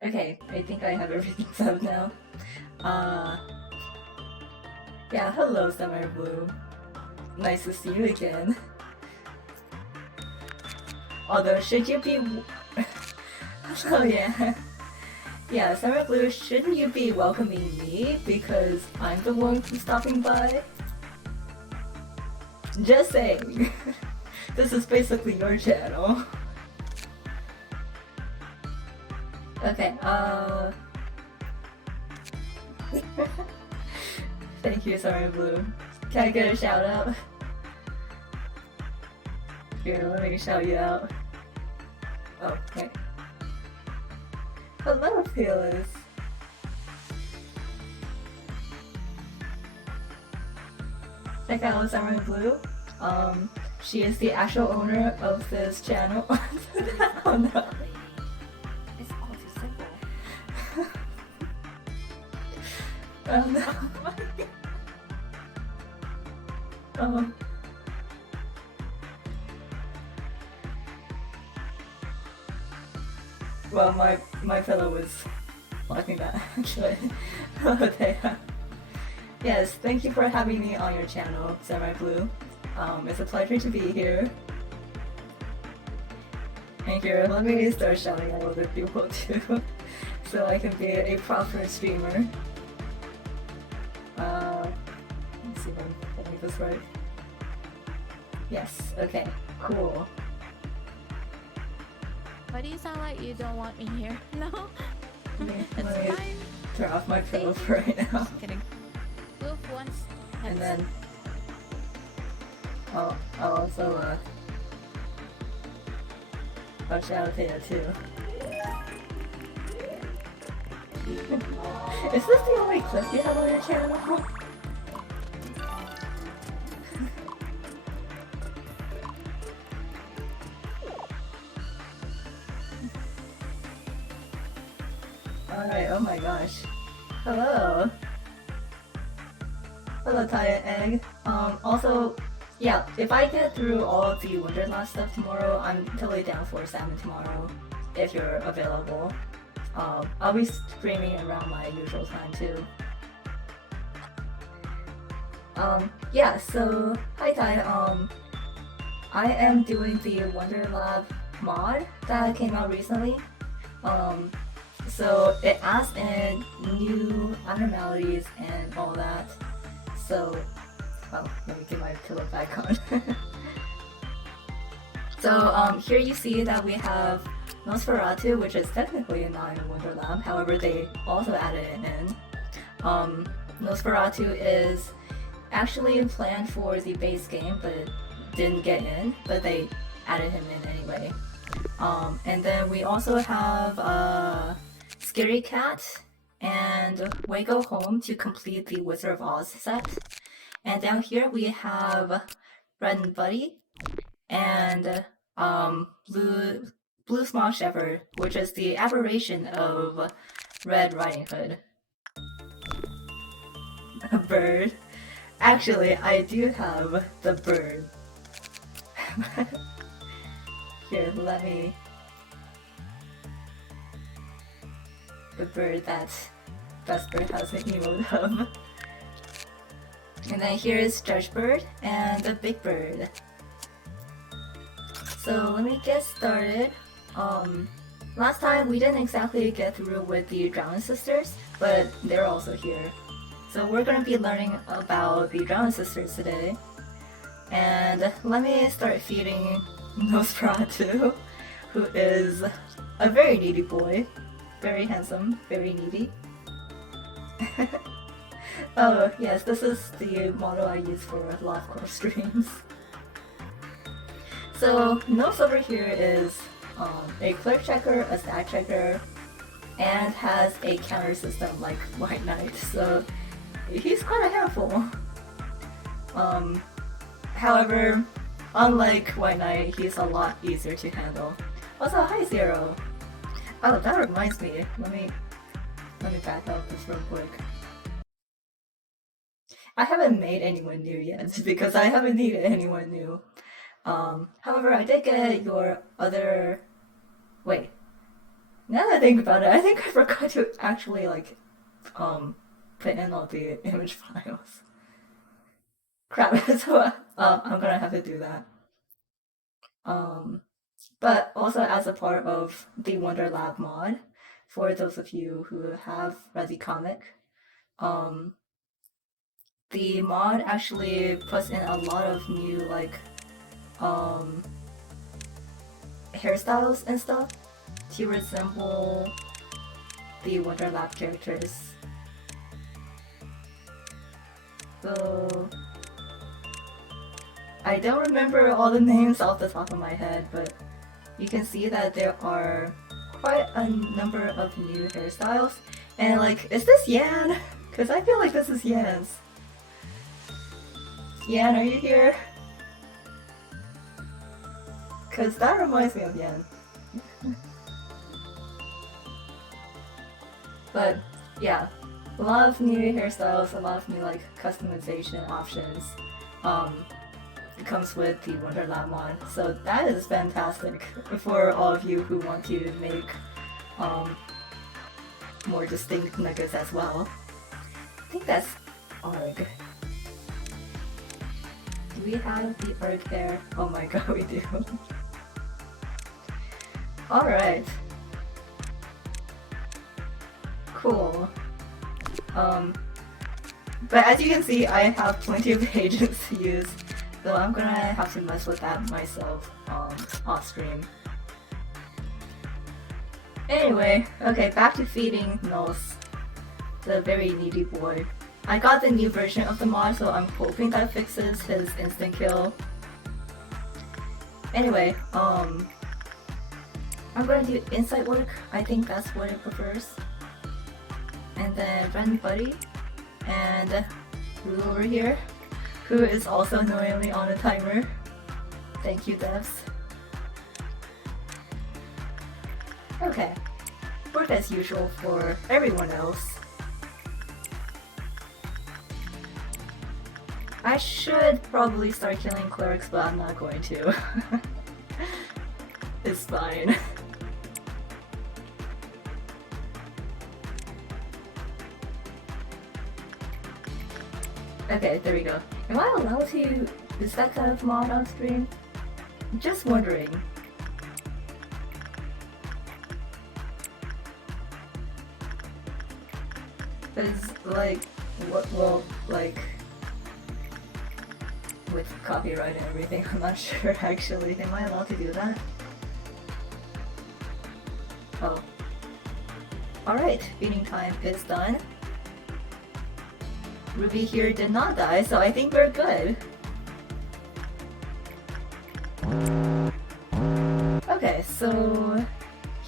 Okay, I think I have everything set up now. Yeah, hello, Summer Blue. Nice to see you again. Although, should you be... oh yeah. Yeah, Summer Blue, shouldn't you be welcoming me because I'm the one who's stopping by? Just saying. This is basically your channel. Okay, thank you, Summer Blue. Can I get a shout out? Here, let me shout you out. Oh, okay. Hello, Phyllis. Check out Summer Blue. She is the actual owner of this channel. Oh no. It's all too simple. Oh no. Oh. Well, my fellow was blocking that actually. Okay. Yes, thank you for having me on your channel, Samurai Blue. It's a pleasure to be here. And here, let me start shouting at other people too, so I can be a proper streamer. Let's see if I'm getting this right. Yes, okay, cool. Why do you sound like you don't want me here? No? Let It's me fine. turn off my pillow for right now. Just kidding. Goof once. And then I'll also I'll shout Thea too. Is this the only clip you have on your channel? Alright, oh my gosh. Hello. Hello, Taya Egg. Also, yeah, if I get through all of the Wonderlab stuff tomorrow, I'm totally down for salmon tomorrow, if you're available. I'll be streaming around my usual time too. Yeah, so, hi Taya, I am doing the Wonderlab mod that came out recently. So it adds in new abnormalities and all that. So, oh, let me get my pillow back on. So here you see that we have Nosferatu, which is technically not in Wonderlab, however they also added it in. Nosferatu is actually planned for the base game, but didn't get in, but they added him in anyway. And then we also have Scary Cat and We Go Home to complete the Wizard of Oz set. And down here we have Red and Buddy and Blue Small Shepherd, which is the aberration of Red Riding Hood. A bird. Actually, I do have the bird. Here, let me... The bird that Vesper has an emote of. And then here is Judge Bird and the Big Bird. So let me get started. Last time we didn't exactly get through with the Drowning Sisters, but they're also here. So we're gonna be learning about the Drowning Sisters today. And let me start feeding Nosferatu, who is a very needy boy. Very handsome, very needy. Oh, yes, this is the model I use for live core streams. So, notes over here is a clear checker, a stack checker, and has a counter system like White Knight, so he's quite a handful. However, unlike White Knight, he's a lot easier to handle. Also, hi Zero! Oh, that reminds me, let me back up this real quick. I haven't made anyone new yet, because I haven't needed anyone new. However, I did get your other... Wait. Now that I think about it, I think I forgot to actually, put in all the image files. Crap, so I'm gonna have to do that. But also as a part of the Wonderlab mod, for those of you who have read the comic, the mod actually puts in a lot of new, hairstyles and stuff to resemble the Wonderlab characters. So I don't remember all the names off the top of my head, but you can see that there are quite a number of new hairstyles. And is this Yan? Because I feel like this is Yan's. Yan, are you here? Because that reminds me of Yan. But yeah, a lot of new hairstyles, a lot of new customization options. It comes with the Wonderlab mod, so that is fantastic for all of you who want to make more distinct nuggets as well. I think that's ARG. Do we have the ARG there? Oh my god, we do. Alright. Cool. But as you can see, I have plenty of pages to use, so I'm gonna have to mess with that myself off stream. Anyway, okay, back to feeding Nos, the very needy boy. I got the new version of the mod, so I'm hoping that fixes his instant kill. Anyway, I'm gonna do insight work. I think that's what it prefers. And then friend buddy, and Lou over here, who is also annoyingly on a timer. Thank you, devs. Okay, work as usual for everyone else. I should probably start killing clerics, but I'm not going to. It's fine. Okay, there we go. Am I allowed to use that kind of mod on stream? Just wondering. Cause with copyright and everything, I'm not sure actually. Am I allowed to do that? Oh. Alright, feeding time is done. Ruby here did not die, so I think we're good. Okay, so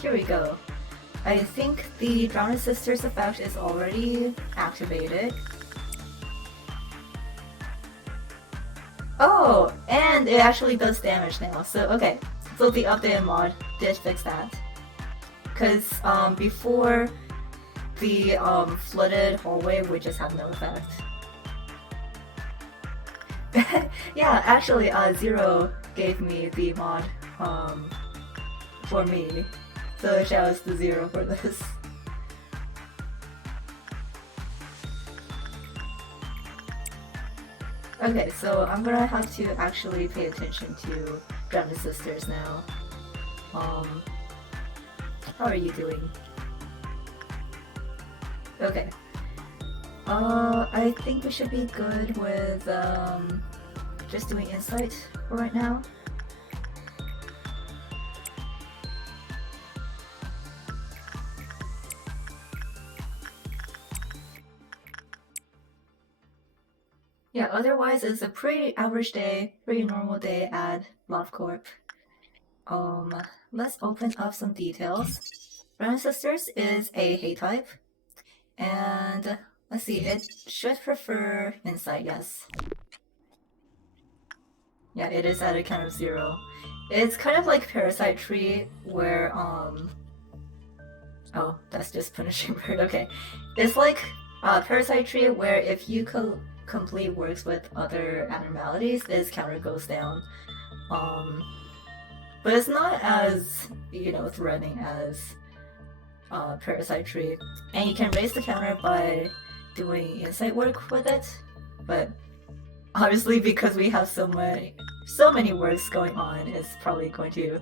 here we go. I think the Drowned Sisters effect is already activated. Oh, and it actually does damage now, so okay. So the updated mod did fix that. Because before, the flooded hallway would just have no effect. Yeah, actually, Zero gave me the mod for me, so shoutouts to Zero for this. Okay, so I'm gonna have to actually pay attention to Drowned Sisters now. How are you doing? Okay. I think we should be good with just doing insight for right now. otherwise it's a pretty average day, pretty normal day at Love Corp. Let's open up some details. Brown Sisters is a hate type, and let's see, it should prefer insight, yes. Yeah, it is at a count of 0. It's kind of like Parasite Tree, where, oh, that's just Punishing Bird, okay. It's like Parasite Tree, where if you complete works with other abnormalities, this counter goes down. But it's not as, threatening as Parasite Tree. And you can raise the counter by doing insight work with it, but obviously because we have so many works going on, it's probably going to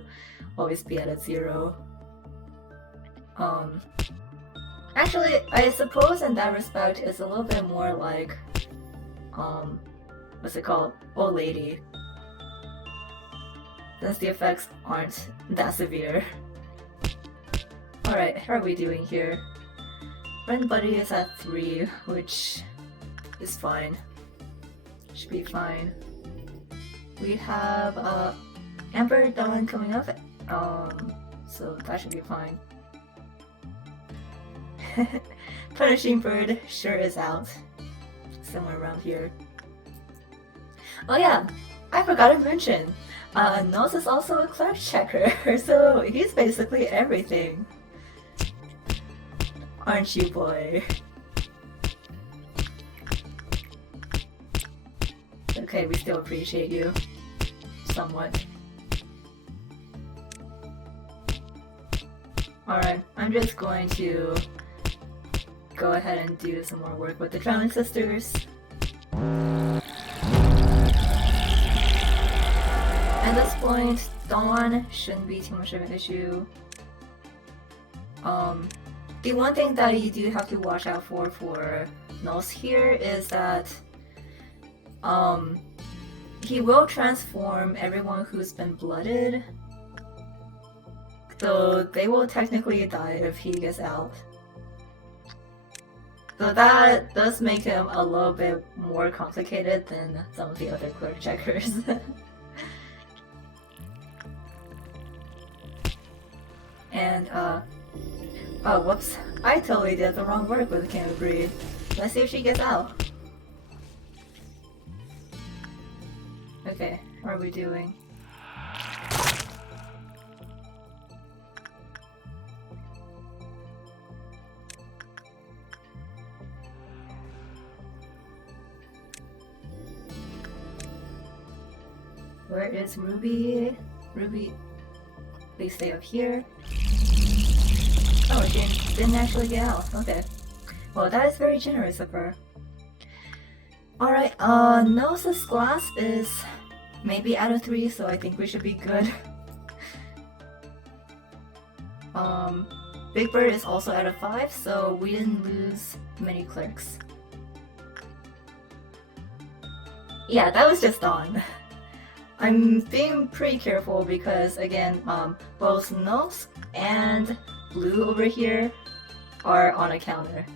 always be at a 0. Actually, I suppose in that respect, it's a little bit more like, what's it called? Old Lady. Since the effects aren't that severe. Alright, how are we doing here? Friend Buddy is at 3, which is fine. Should be fine. We have Amber Dawn coming up, so that should be fine. Punishing Bird sure is out. Somewhere around here. Oh yeah, I forgot to mention, Nose is also a clerk checker, so he's basically everything. Aren't you, boy? Okay, we still appreciate you. Somewhat. Alright, I'm just going to go ahead and do some more work with the Drowning Sisters. At this point, Dawn shouldn't be too much of an issue. The one thing that you do have to watch out for Nose here is that he will transform everyone who's been blooded, so they will technically die if he gets out. So that does make him a little bit more complicated than some of the other clerk checkers. And oh whoops, I totally did the wrong work with Can of Breed. Let's see if she gets out. Okay, how are we doing? Where is Ruby? Ruby, please stay up here. Oh, she didn't actually get out. Okay. Well, that is very generous of her. Alright, Nose's glass is maybe out of 3, so I think we should be good. Big Bird is also out of 5, so we didn't lose many clerks. Yeah, that was just Dawn. I'm being pretty careful because, again, both Nose and Blue over here are on a counter.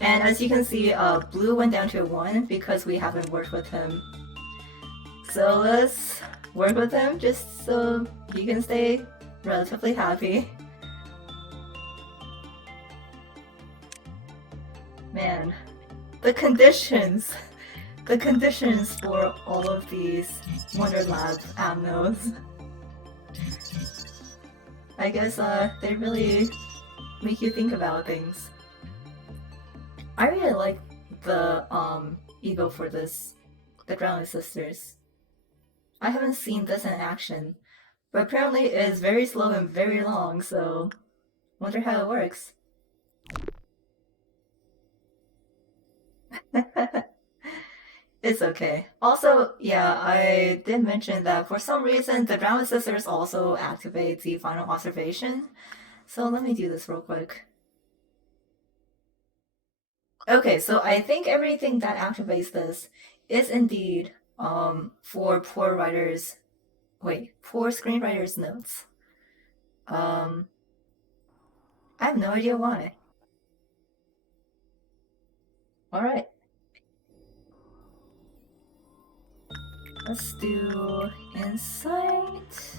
And as you can see, Blue went down to a 1 because we haven't worked with him. So let's work with him just so he can stay relatively happy. Man, the conditions for all of these Wonderlab amnos. I guess they really make you think about things. I really like the ego for this, the Drowning Sisters. I haven't seen this in action, but apparently it's very slow and very long, so wonder how it works. It's okay. Also, yeah, I did mention that for some reason the Drowning Sisters also activate the final observation. So let me do this real quick. Okay, so I think everything that activates this is indeed for poor writers. Wait, poor screenwriters' notes. I have no idea why. Alright. Let's do insight.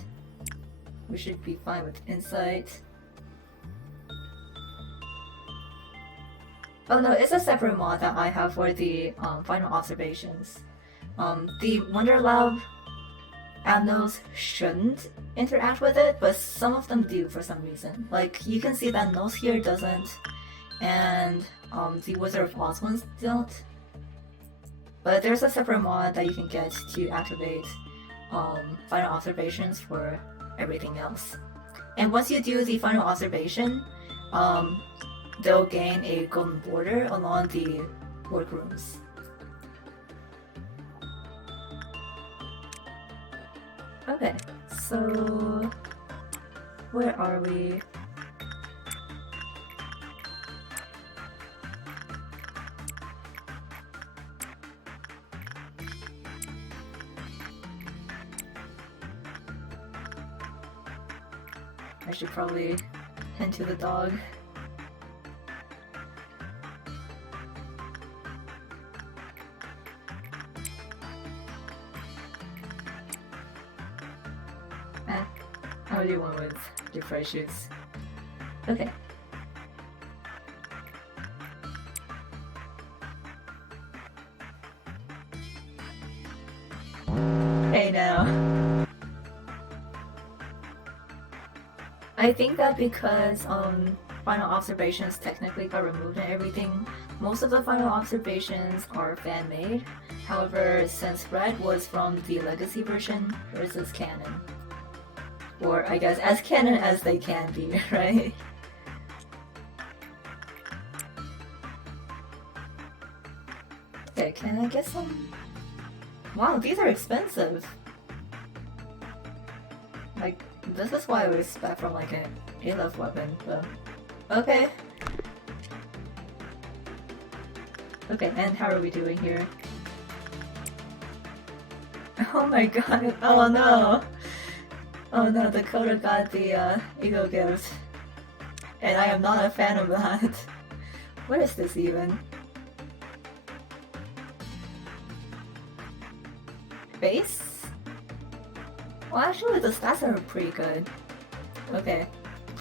We should be fine with insight. Oh no, it's a separate mod that I have for the final observations. The Wonderlab animals shouldn't interact with it, but some of them do for some reason. Like, you can see that Nose here doesn't, and the Wizard of Oz ones don't. But there's a separate mod that you can get to activate final observations for everything else. And once you do the final observation, they'll gain a golden border along the workrooms. Okay, so where are we? I should probably tend to the dog. I'll do one with your fresh shoes. Okay. Hey now. I think that because final observations technically got removed and everything, most of the final observations are fan-made. However, since Red was from the legacy version, hers is canon. Or I guess as canon as they can be, right? Okay, can I get some? Wow, these are expensive. Like, this is why I would expect from like an A-level weapon, but okay. Okay, and how are we doing here? Oh my god, oh no! Oh no, Dakota got the ego gift. And I am not a fan of that. What is this even? Base? Well, actually the stats are pretty good. Okay,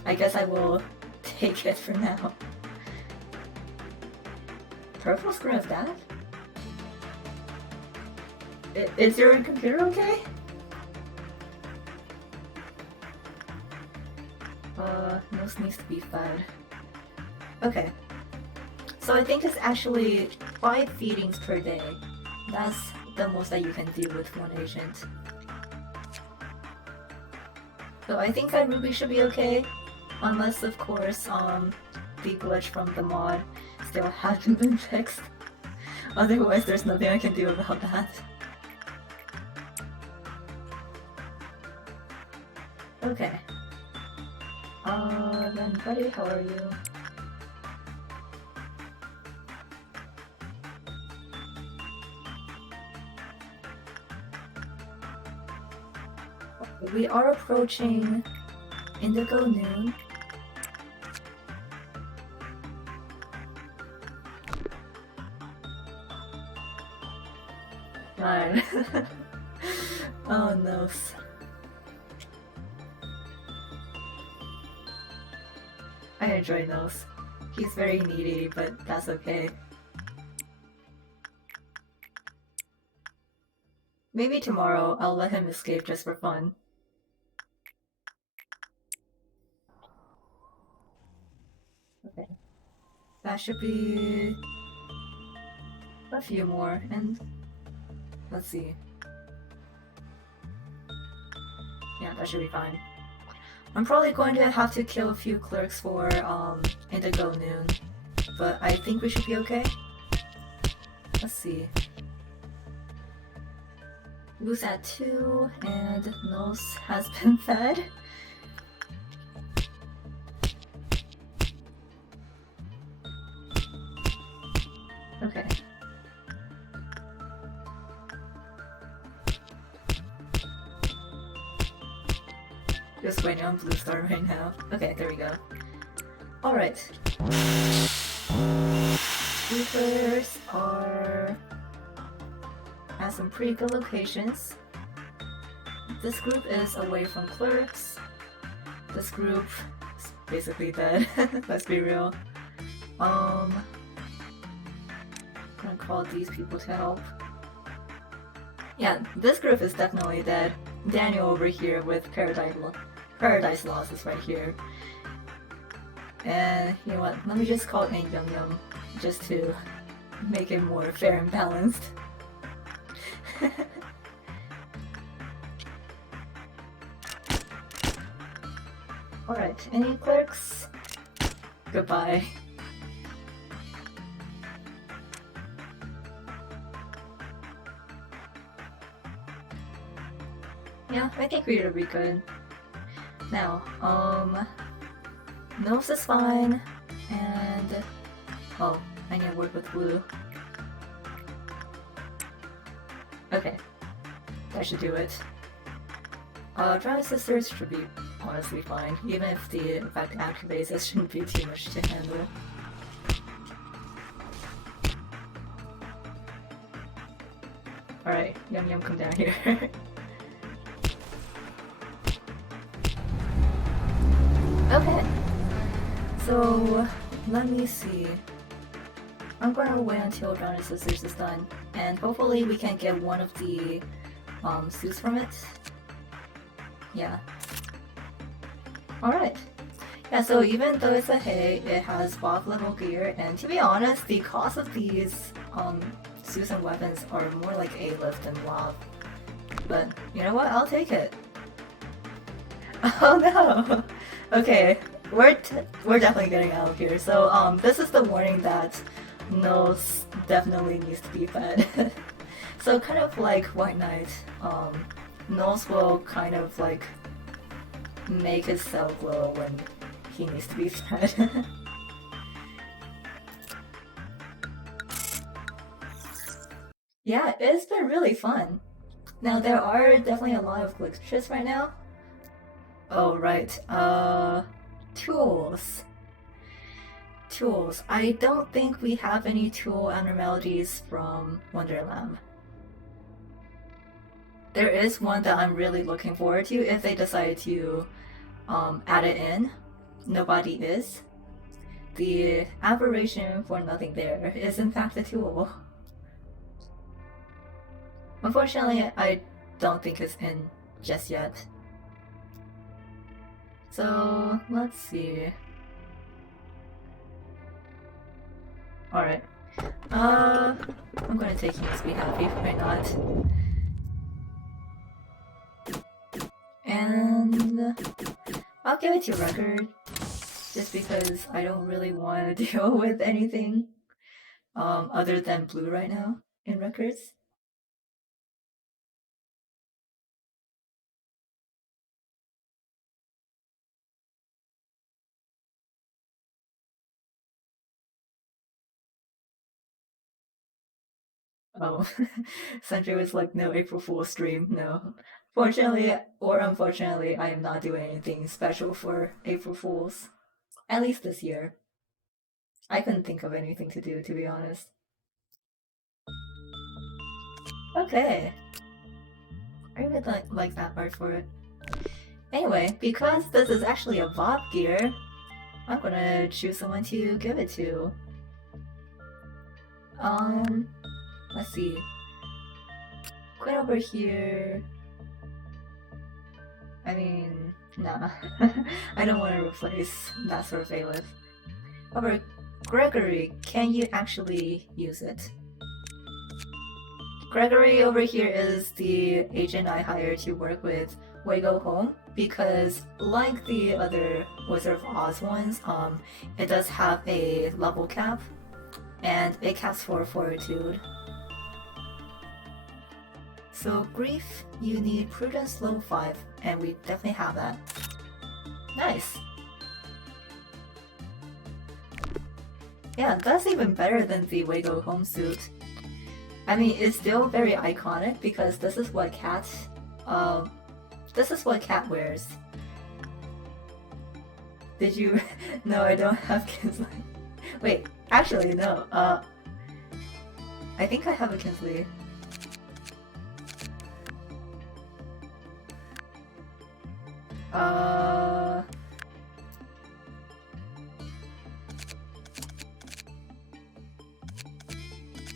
I guess I will take it for now. Purple screen of that? Is your computer okay? Nose needs to be fed. Okay. So I think it's actually 5 feedings per day. That's the most that you can do with one agent. So I think that Ruby should be okay. Unless, of course, the glitch from the mod still hasn't been fixed. Otherwise, there's nothing I can do about that. Okay. Then buddy, how are you? We are approaching Indigo Noon. Fine. Oh no. I enjoy Nose. He's very needy, but that's okay. Maybe tomorrow I'll let him escape just for fun. Okay. That should be a few more, and let's see. Yeah, that should be fine. I'm probably going to have to kill a few clerks for Indigo Noon, but I think we should be okay. Let's see. Lou's at 2, and Nose has been fed. Okay. Just waiting on Blue Star right now. Okay, there we go. Alright. Speakers are has some pretty good locations. This group is away from clerks. This group is basically dead. Let's be real. I'm gonna call these people to help. Yeah, this group is definitely dead. Daniel over here with Paradise Lost is right here. And you know what? Let me just call in Yum Yum just to make it more fair and balanced. Alright, any clerks? Goodbye. Yeah, I think we're gonna be good. Now, nose is fine, and oh, I need to work with blue. Okay, that should do it. Dry sisters should be honestly fine, even if the effect activates, it shouldn't be too much to handle. Alright, Yum Yum, come down here. Okay, so let me see. I'm gonna wait until Drowning Sisters is done, and hopefully we can get one of the suits from it. Yeah. Alright. Yeah, so even though it's a hay, it has WoW level gear, and to be honest, the cost of these suits and weapons are more like A-lift than WoW. But you know what? I'll take it. Oh no! Okay, we're definitely getting out of here. So this is the warning that Nose definitely needs to be fed. So kind of like White Knight, Nose will kind of like make his cell glow when he needs to be fed. Yeah, it's been really fun. Now there are definitely a lot of glitches right now. Oh right, tools. Tools. I don't think we have any tool abnormalities from Wonderlab. There is one that I'm really looking forward to if they decide to add it in. Nobody is. The aberration for nothing there is in fact a tool. Unfortunately, I don't think it's in just yet. So, let's see. Alright. I'm gonna take him to be happy, why not? And I'll give it to Record, just because I don't really want to deal with anything other than blue right now in Records. Oh, Sentry was like, no April Fool's stream, no. Fortunately or unfortunately, I am not doing anything special for April Fools. At least this year. I couldn't think of anything to do, to be honest. Okay. I really like that part for it. Anyway, because this is actually a VOD gear, I'm gonna choose someone to give it to. Let's see. Quit over here. I mean, nah. I don't want to replace that sort of bailiff. However, Gregory, can you actually use it? Gregory over here is the agent I hired to work with Wago Home, because like the other Wizard of Oz ones, it does have a level cap, and it caps for Fortitude. So Grief, you need Prudence level 5, and we definitely have that. Nice! Yeah, that's even better than the Wago Home suit. I mean, it's still very iconic because this is what Cat wears. Did you? No, I don't have Kinsley. Wait, actually no. I think I have a Kinsley. Uh...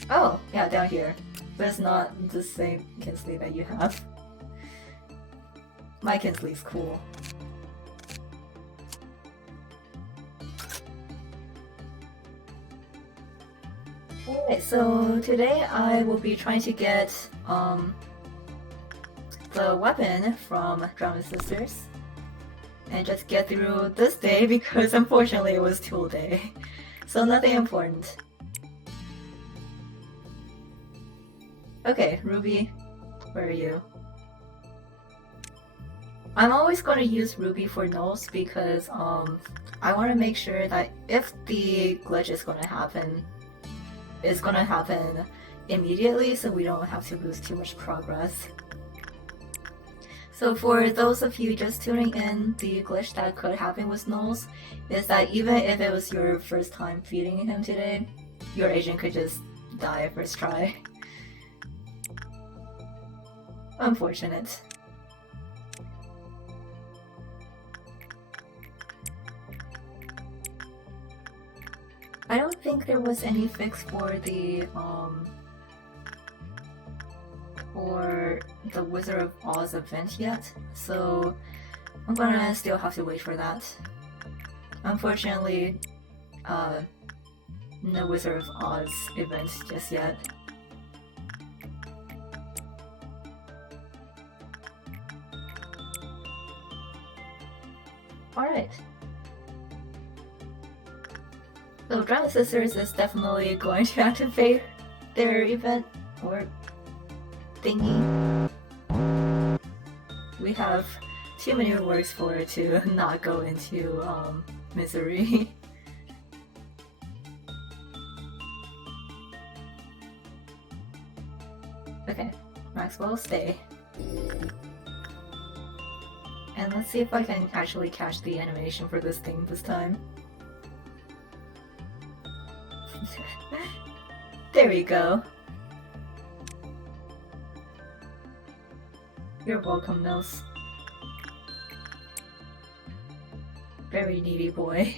Oh, yeah, down here. But it's not the same Kinsley that you have. My Kinsley's cool. Alright, so today I will be trying to get the weapon from Drama Sisters and just get through this day because unfortunately it was tool day. So nothing important. Okay, Ruby, where are you? I'm always going to use Ruby for nulls because I want to make sure that if the glitch is going to happen, it's going to happen immediately so we don't have to lose too much progress. So for those of you just tuning in, the glitch that could happen with nulls is that even if it was your first time feeding him today, your agent could just die first try. Unfortunate. I don't think there was any fix for the Wizard of Oz event yet, so I'm gonna still have to wait for that. Unfortunately, no Wizard of Oz event just yet. Alright. So Drama Sisters is definitely going to activate their event or thingy. We have too many works for it to not go into misery. Okay, Maxwell, stay. And let's see if I can actually catch the animation for this thing this time. There we go. You're welcome, Nils. Very needy boy.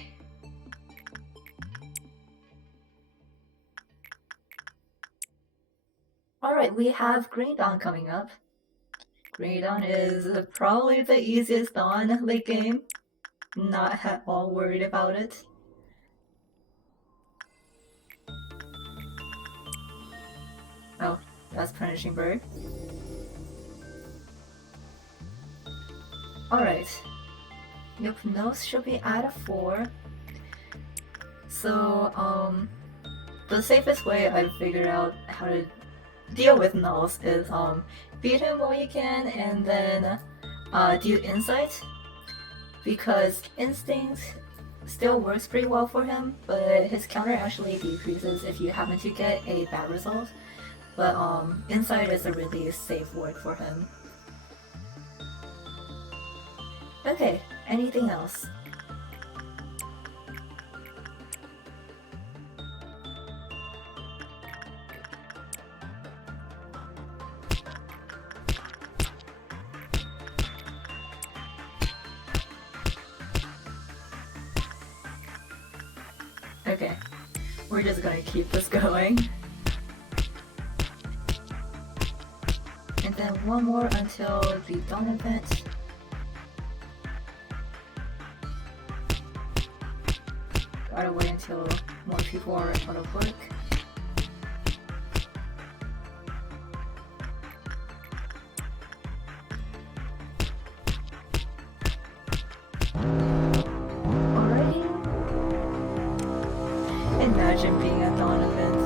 Alright, we have Green Dawn coming up. Green Dawn is probably the easiest Dawn late game. Not at all worried about it. Oh, that's Punishing Bird. Alright. Yep, nose should be at a 4. So, the safest way I've figured out how to deal with nulls is, beat him while you can and then, do Insight. Because Instinct still works pretty well for him, but his counter actually decreases if you happen to get a bad result. But Insight is a really safe word for him. Okay, anything else? Okay, we're just gonna keep this going. And then one more until the Dawn event. Gotta wait until more people are out of work. Alrighty. Imagine being at Dawn event.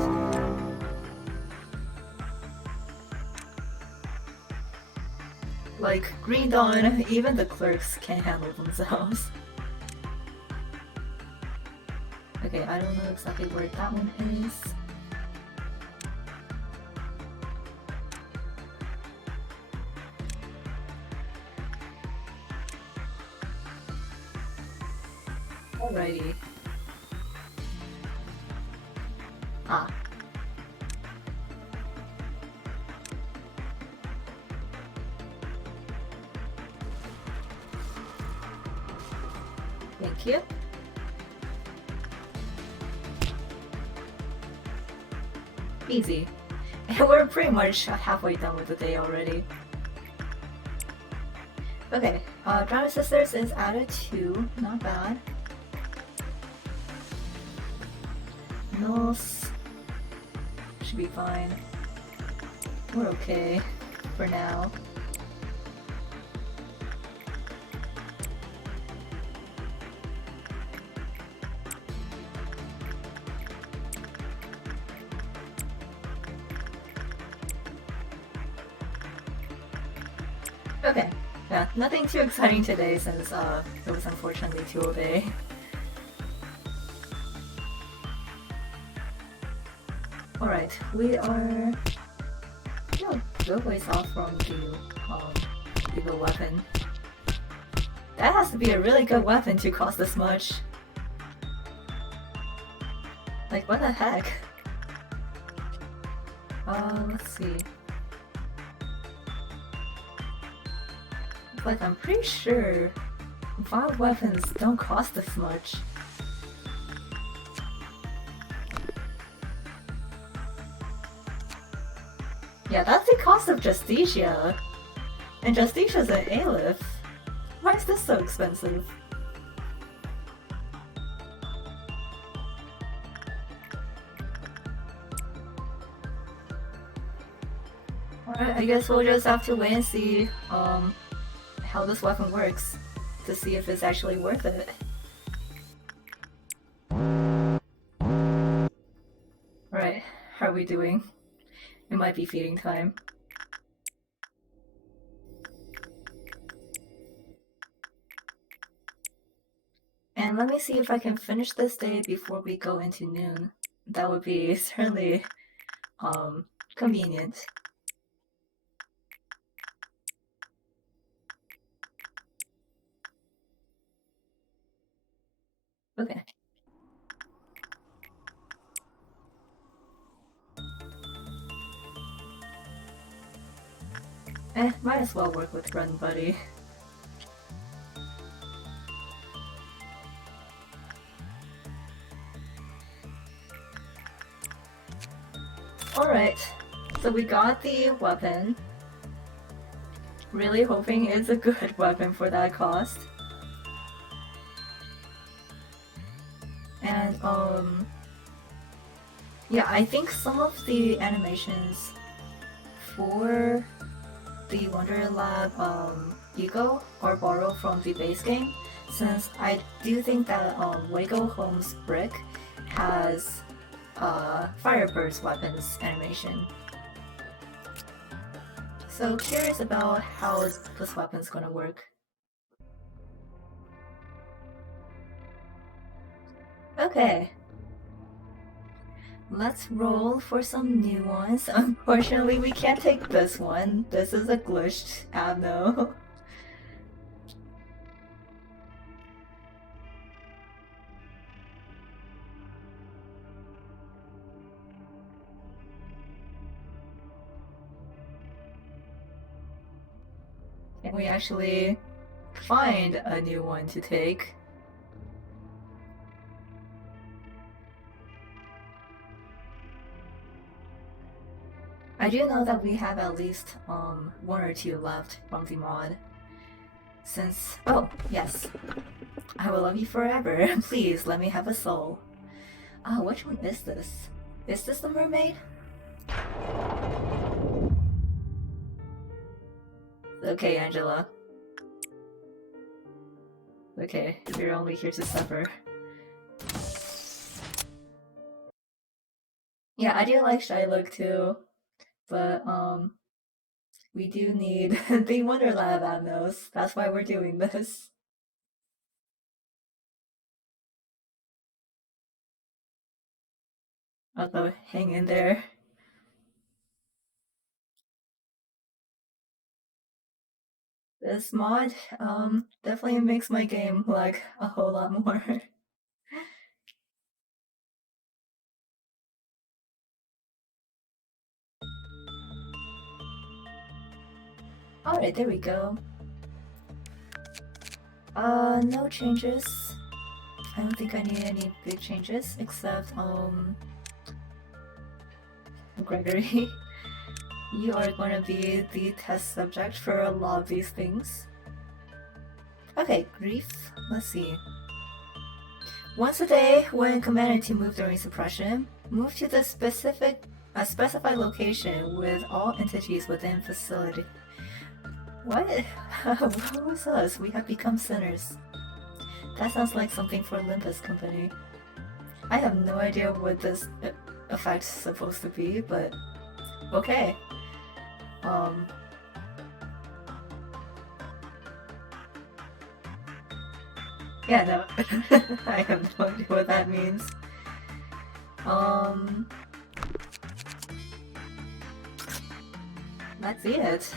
Like, Green Dawn, even the clerks can't handle themselves. Okay, I don't know exactly where that one is. Alrighty. Ah. Thank you. Easy. And we're pretty much halfway done with the day already. Okay, Drama Sisters is added 2, not bad. Nos should be fine. We're okay for now. Okay, yeah, nothing too exciting today since it was unfortunately 2 Alright, we are good ways off from the weapon. That has to be a really good weapon to cost this much. Like, what the heck? Let's see. Like, I'm pretty sure vial weapons don't cost this much. Yeah, that's the cost of Justicia. And Justicia's an Aleph. Why is this so expensive? Alright, I guess we'll just have to wait and see how this weapon works to see if it's actually worth it. Alright, how are we doing? It might be feeding time. And let me see if I can finish this day before we go into noon. That would be certainly convenient. Okay. Might as well work with Run Buddy. Alright, so we got the weapon. Really hoping it's a good weapon for that cost. And, yeah, I think some of the animations for the Wonderlab Ego are borrowed from the base game, since I do think that Wago Home's Brick has Firebird's weapons animation. So curious about how this weapon's gonna work. Okay. Let's roll for some new ones. Unfortunately, we can't take this one. This is a glitched Abno. Can we actually find a new one to take? I do know that we have at least 1 or 2 left from the mod. Since, oh, yes. I will love you forever. Please, let me have a soul. Which one is this? Is this the mermaid? Okay, Angela. Okay, you're only here to suffer. Yeah, I do like Shy Look too, but we do need the Wonderlab Abnos. That's why we're doing this. Although, hang in there. This mod definitely makes my game lag a whole lot more. Alright, there we go. No changes. I don't think I need any big changes except Gregory. You are going to be the test subject for a lot of these things. Okay, grief. Let's see. Once a day, when commanded to move during suppression, move to the specified location with all entities within facility. What? What was us? We have become sinners. That sounds like something for Olympus Company. I have no idea what this effect's supposed to be, but okay. Yeah, no. I have no idea what that means. That's it.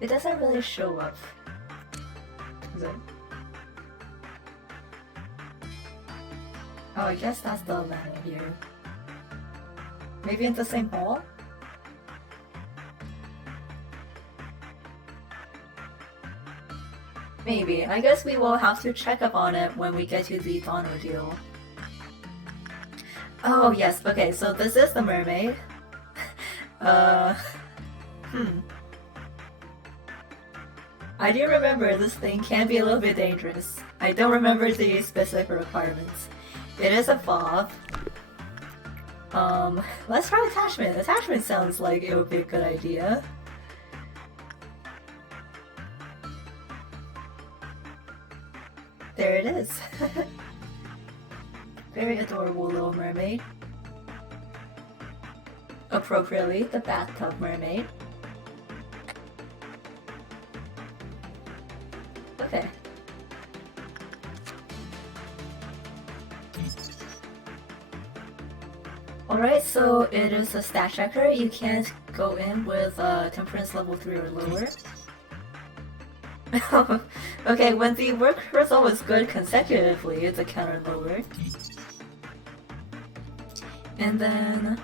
It doesn't really show up. Is it? Oh, I guess that's the landing here. Maybe in the same hall? Maybe. I guess we will have to check up on it when we get to the Dono deal. Oh, yes. Okay, so this is the mermaid. I do remember this thing can be a little bit dangerous. I don't remember the specific requirements. It is a fob. Let's try attachment. Attachment sounds like it would be a good idea. There it is. Very adorable little mermaid. Appropriately, the bathtub mermaid. Okay. Alright, so it is a stat checker. You can't go in with temperance level 3 or lower. Okay, when the work result is good consecutively, it's a counter lower. And then...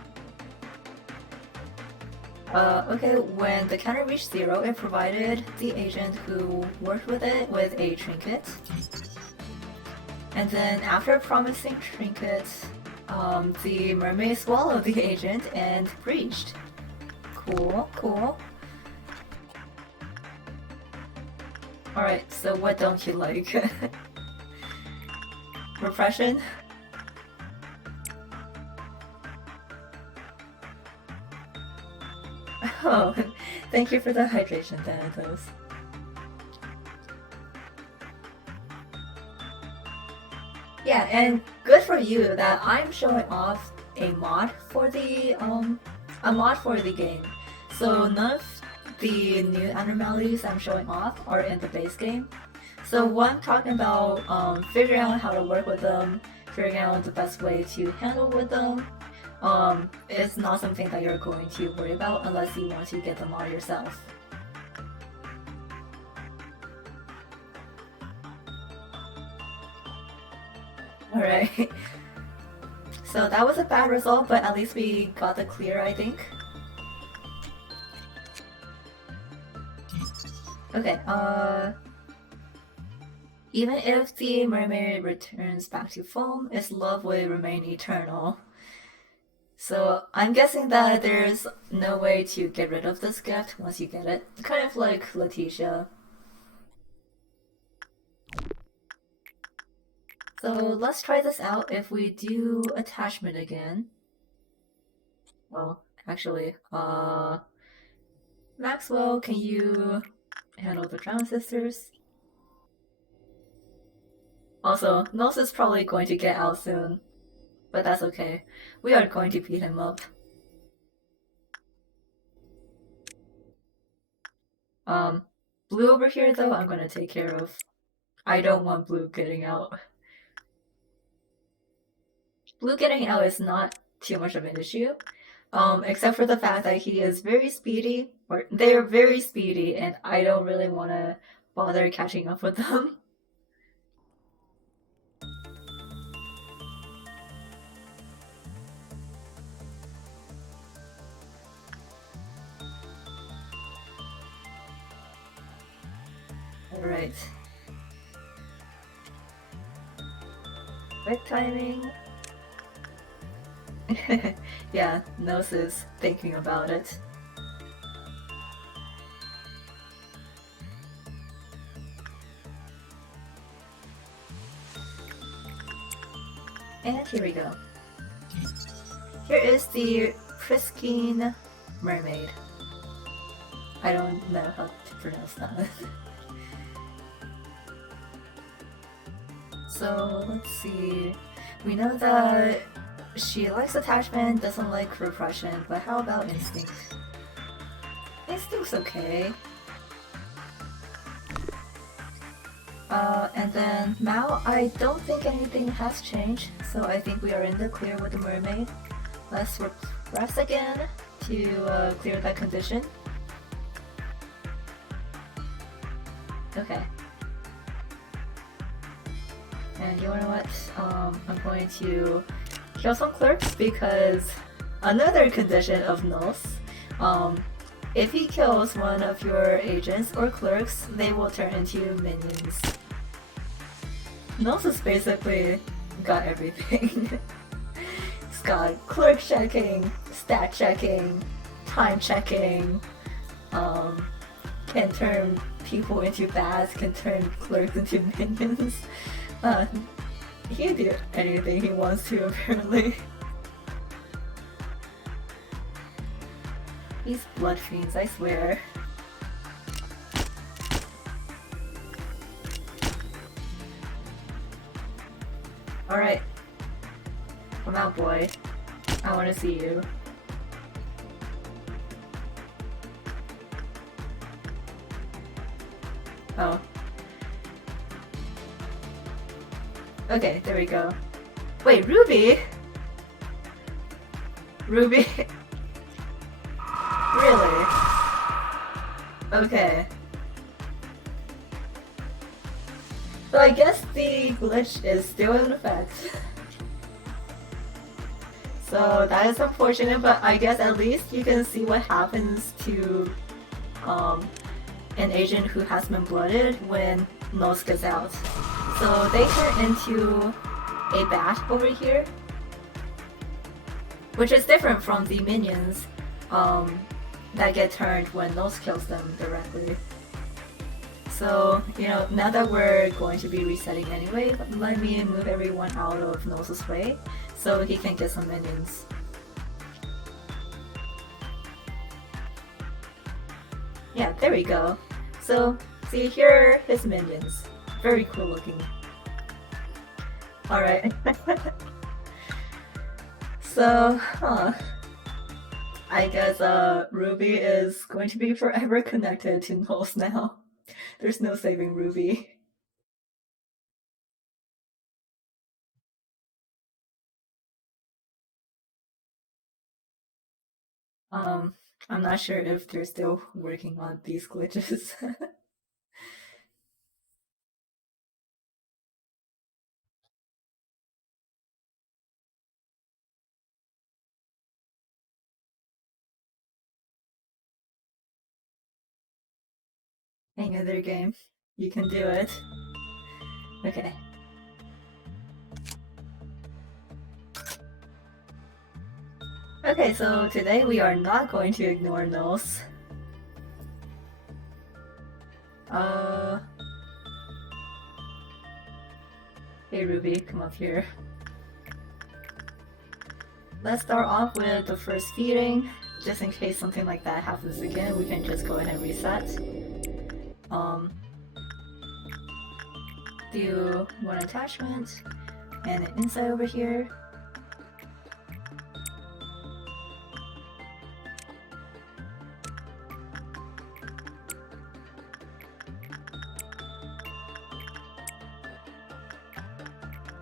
okay, when the counter reached 0, it provided the agent who worked with it with a trinket. And then after promising trinket, the mermaid swallowed the agent and breached. Cool, cool. Alright, so what don't you like? Repression? Oh, thank you for the hydration, Thanatos. Yeah, and good for you that I'm showing off a mod for the game. So none of the new abnormalities I'm showing off are in the base game. So what I'm talking about, figuring out how to work with them, figuring out the best way to handle with them, is not something that you're going to worry about unless you want to get them all yourself. Alright. So that was a bad result, but at least we got the clear, I think. Okay, even if the mermaid returns back to foam, its love will remain eternal. So I'm guessing that there's no way to get rid of this gift once you get it. Kind of like Letitia. So let's try this out if we do attachment again. Well, actually, Maxwell, can you handle the Drown Sisters? Also, Nose is probably going to get out soon, but that's okay. We are going to beat him up. Blue over here though, I'm gonna take care of. I don't want Blue getting out. Blue getting out is not too much of an issue, except for the fact that he is very speedy, or they're very speedy, and I don't really want to bother catching up with them. Alright. Quick timing. Yeah, Nose is thinking about it. And here we go. Here is the pristine mermaid. I don't know how to pronounce that. So let's see. We know that she likes attachment, doesn't like repression, but how about instinct? Instinct's okay. And then Mao, I don't think anything has changed, so I think we are in the clear with the mermaid. Let's repress again to clear that condition. Okay. And you know what? I'm going to kill some clerks because another condition of Nos, if he kills one of your agents or clerks, they will turn into minions. Nos has basically got everything. It's got clerk checking, stat checking, time checking, can turn people into bats, can turn clerks into minions. He can do anything he wants to, apparently. These blood fiends, I swear. Alright. Come out, boy. I want to see you. Oh. Okay, there we go. Wait, Ruby? Ruby? Really? Okay. So I guess the glitch is still in effect. So that is unfortunate, but I guess at least you can see what happens to an agent who has been blooded when Nos gets out. So they turn into a bat over here, which is different from the minions that get turned when Nos kills them directly. So, you know, now that we're going to be resetting anyway, let me move everyone out of Nos' way so he can get some minions. Yeah, there we go. So, see, here are his minions. Very cool looking. Alright. So, I guess Ruby is going to be forever connected to Nos now. There's no saving Ruby. I'm not sure if they're still working on these glitches. Any other game? You can do it. Okay. Okay, so today we are not going to ignore Nos. Hey Ruby, come up here. Let's start off with the first feeding. Just in case something like that happens again, we can just go ahead and reset. Do one attachment and an insight over here.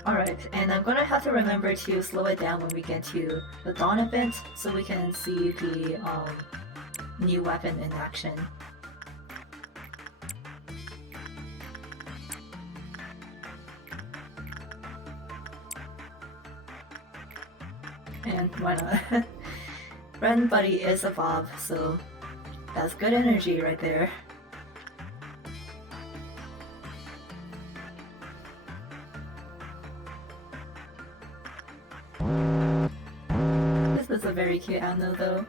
Alright, and I'm gonna have to remember to slow it down when we get to the Dawn event so we can see the new weapon in action. And why not? Run Buddy is a Bob, so that's good energy right there. very cute Anno though.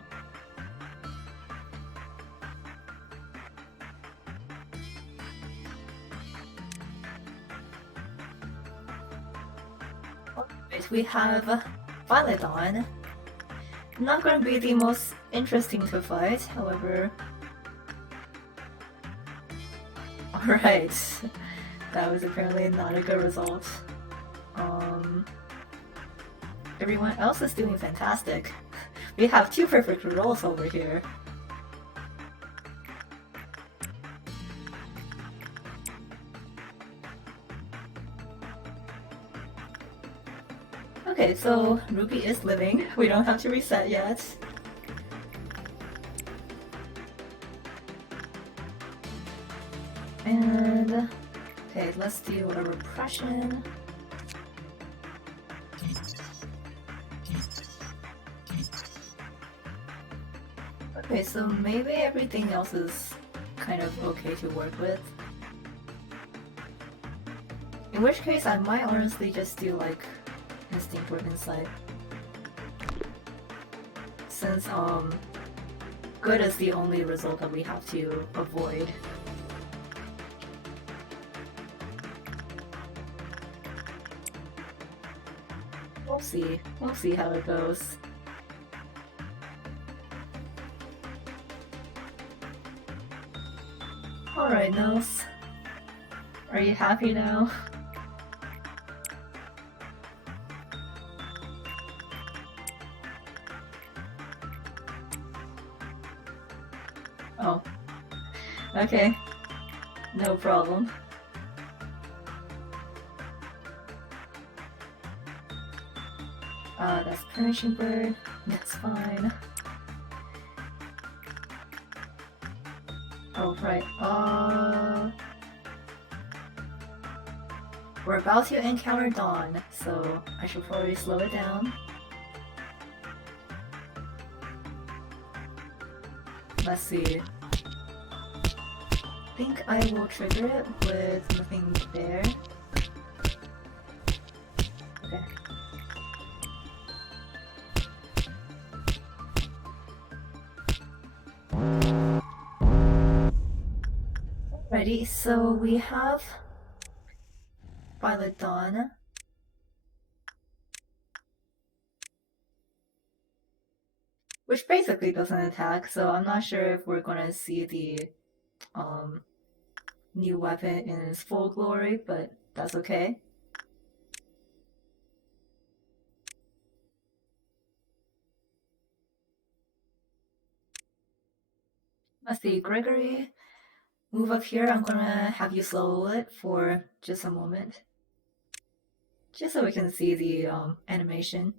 Alright, we have Violet. Not going to be the most interesting to fight, however. Alright, that was apparently not a good result. Everyone else is doing fantastic. We have 2 perfect rolls over here. Okay, so Ruby is living. We don't have to reset yet. And okay, let's do a repression. Okay, so maybe everything else is kind of okay to work with. In which case, I might honestly just do like Instinct or Insight. Since good is the only result that we have to avoid. We'll see how it goes. Alright, Nose. Are you happy now? Oh. Okay. No problem. That's Punishing Bird. That's fine. Oh, right. We're about to encounter Dawn, so I should probably slow it down. Let's see. I think I will trigger it with nothing there. Okay. Ready, so we have Violet Dawn. Which basically doesn't attack, so I'm not sure if we're gonna see the new weapon in its full glory, but that's okay. Let's see, Gregory, move up here. I'm gonna have you slow it for just a moment. Just so we can see the animation.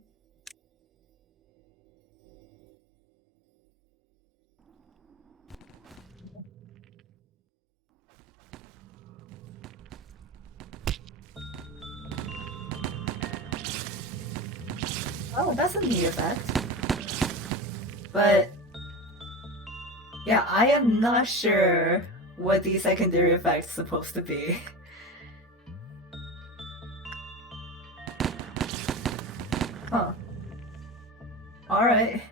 Oh, that's a neat effect. But yeah, I am not sure what the secondary effect's supposed to be. Huh. Alright.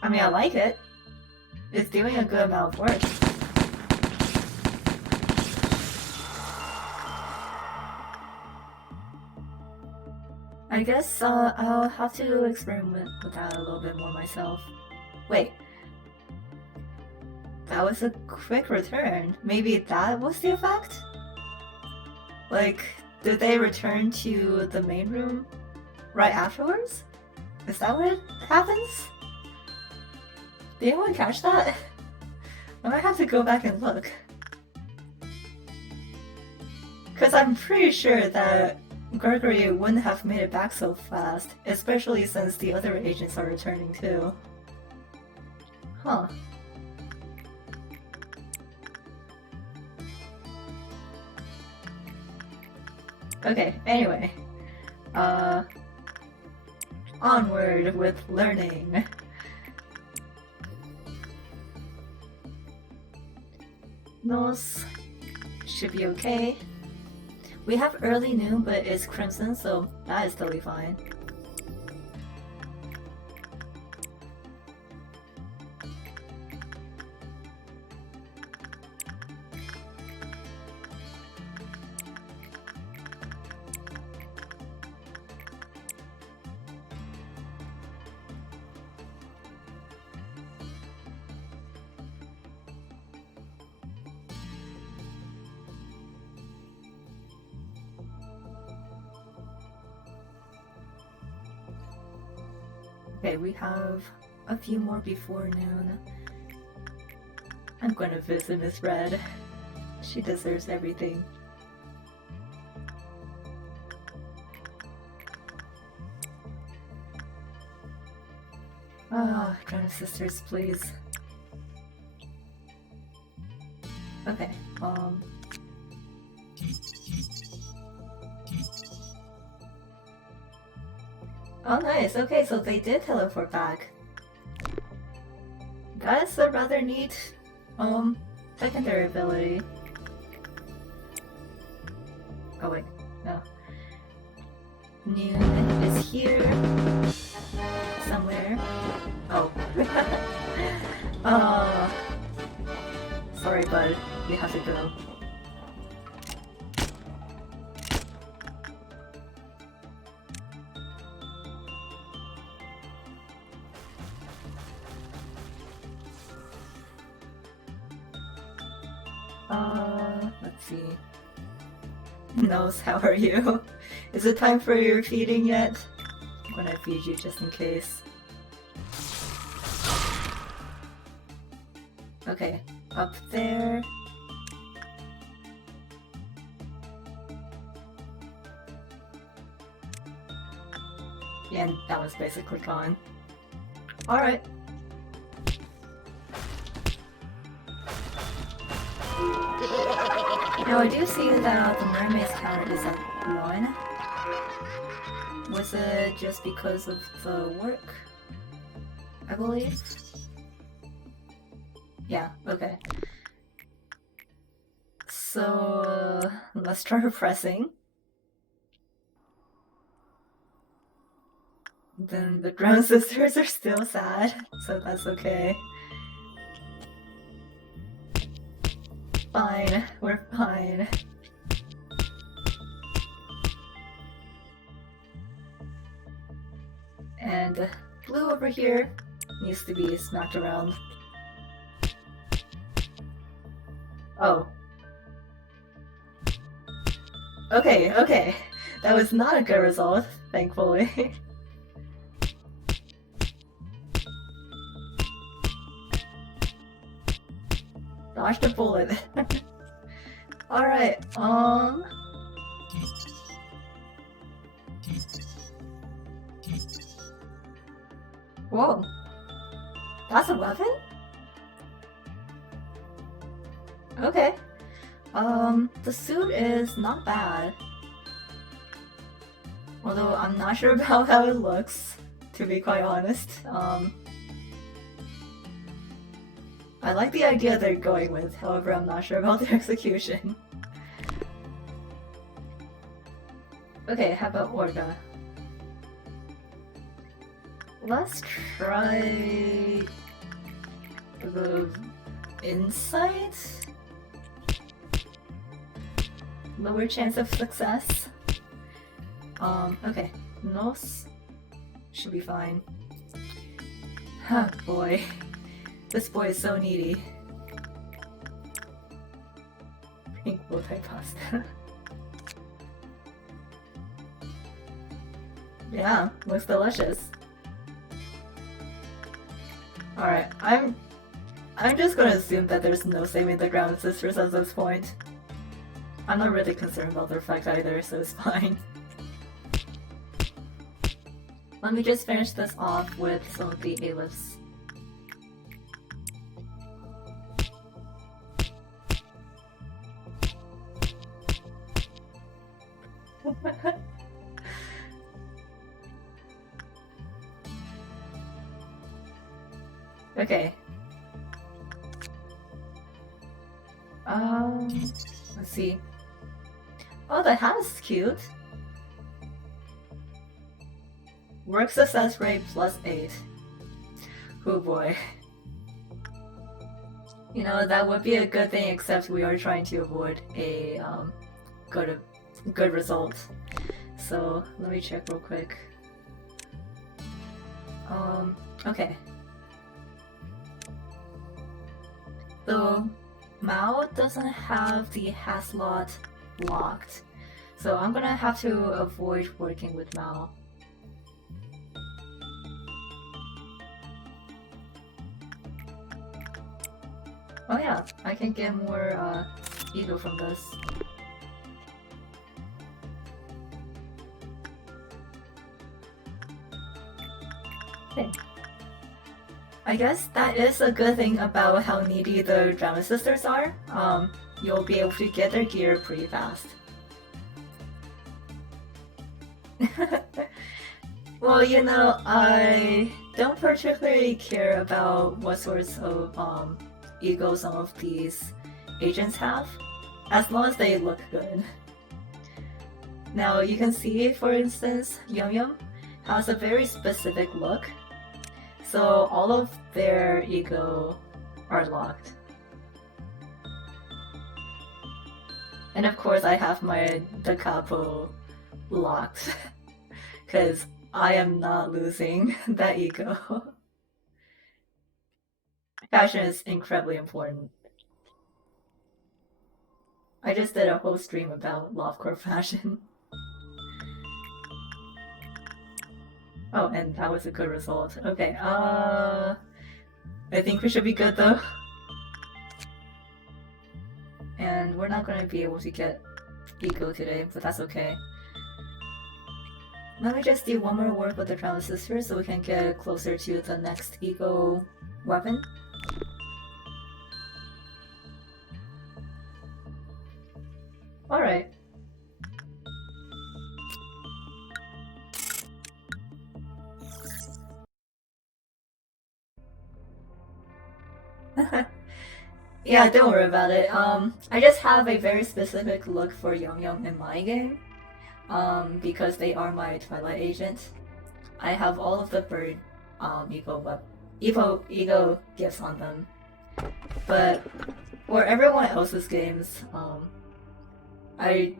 I mean, I like it. It's doing a good amount of work. I guess I'll have to experiment with that a little bit more myself. Wait. That was a quick return. Maybe that was the effect? Like, did they return to the main room right afterwards? Is that what happens? Did anyone catch that? I might have to go back and look. Because I'm pretty sure that Gregory wouldn't have made it back so fast, especially since the other agents are returning too. Huh. Okay, anyway. Onward with learning. Nose should be okay. We have early noon, but it's crimson, so that is totally fine. Okay, we have a few more before noon. I'm gonna visit Miss Red. She deserves everything. Ah, Grand Sisters, please. Okay, Oh nice, okay, so they did teleport back. That's a rather neat, secondary ability. Oh wait, no. Noon is here. Somewhere. Oh. Sorry bud, you have to go. Let's see. Nose, how are you? Is it time for your feeding yet? I'm gonna feed you just in case. Okay, up there. Yeah, and that was basically gone. Alright. Now I do see that the mermaid's count is at 1. Was it just because of the work? I believe? Yeah, okay. So, let's try pressing. Then the Drowned Sisters are still sad, so that's okay. Fine, we're fine. And blue over here needs to be smacked around. Oh. Okay, okay. That was not a good result, thankfully. Dodged a bullet. Alright, Whoa. That's a weapon? Okay. The suit is not bad. Although I'm not sure about how it looks, to be quite honest. I like the idea they're going with, however I'm not sure about the execution. Okay, how about Orga? Let's try the insight? Lower chance of success. Okay. Nos should be fine. Huh, boy. This boy is so needy. Pink multi-pasta. Yeah, looks delicious. Alright, I'm just gonna assume that there's no saving the Ground Sisters at this point. I'm not really concerned about their effect either, so it's fine. Let me just finish this off with some of the A-lifts. Okay. Let's see. Oh, the hat is cute. Work success rate +8. Oh boy. You know, that would be a good thing, except we are trying to avoid a good result. So let me check real quick. Okay. So Mao doesn't have the hat slot locked, so I'm gonna have to avoid working with Mao. Oh yeah, I can get more ego from this. Okay. I guess that is a good thing about how needy the Drama Sisters are. You'll be able to get their gear pretty fast. Well, you know, I don't particularly care about what sorts of ego some of these agents have, as long as they look good. Now, you can see, for instance, Yum Yum has a very specific look, so all of their ego are locked. And of course, I have my Da Capo locked, because I am not losing that ego. Fashion is incredibly important. I just did a whole stream about Lovecore fashion. Oh, and that was a good result. Okay, I think we should be good though. And we're not gonna be able to get ego today, but that's okay. Let me just do one more work with the Drowned Sisters so we can get closer to the next ego weapon. Alright. Yeah, don't worry about it. I just have a very specific look for Yum Yum in my game. Because they are my Twilight agent. I have all of the bird ego gifts on them. But for everyone else's games, I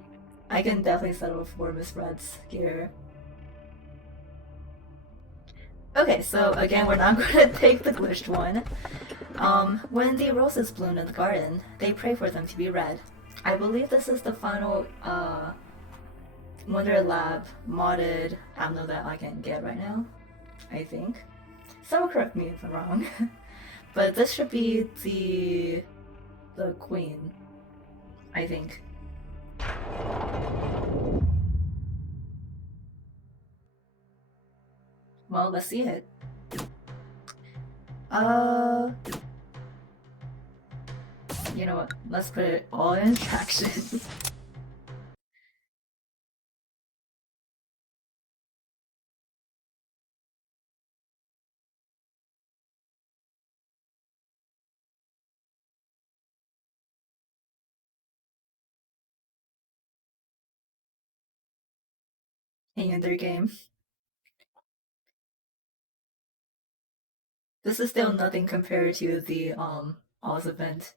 can definitely settle for Miss Red's gear. Okay, so again, we're not gonna take the glitched one. When the roses bloom in the garden, they pray for them to be red. I believe this is the final Wonderlab modded ammo that I can get right now. I think. Someone correct me if I'm wrong. But this should be the queen. I think. Well, let's see it. You know what? Let's put it all in traction. Hang in their game. This is still nothing compared to the Oz event.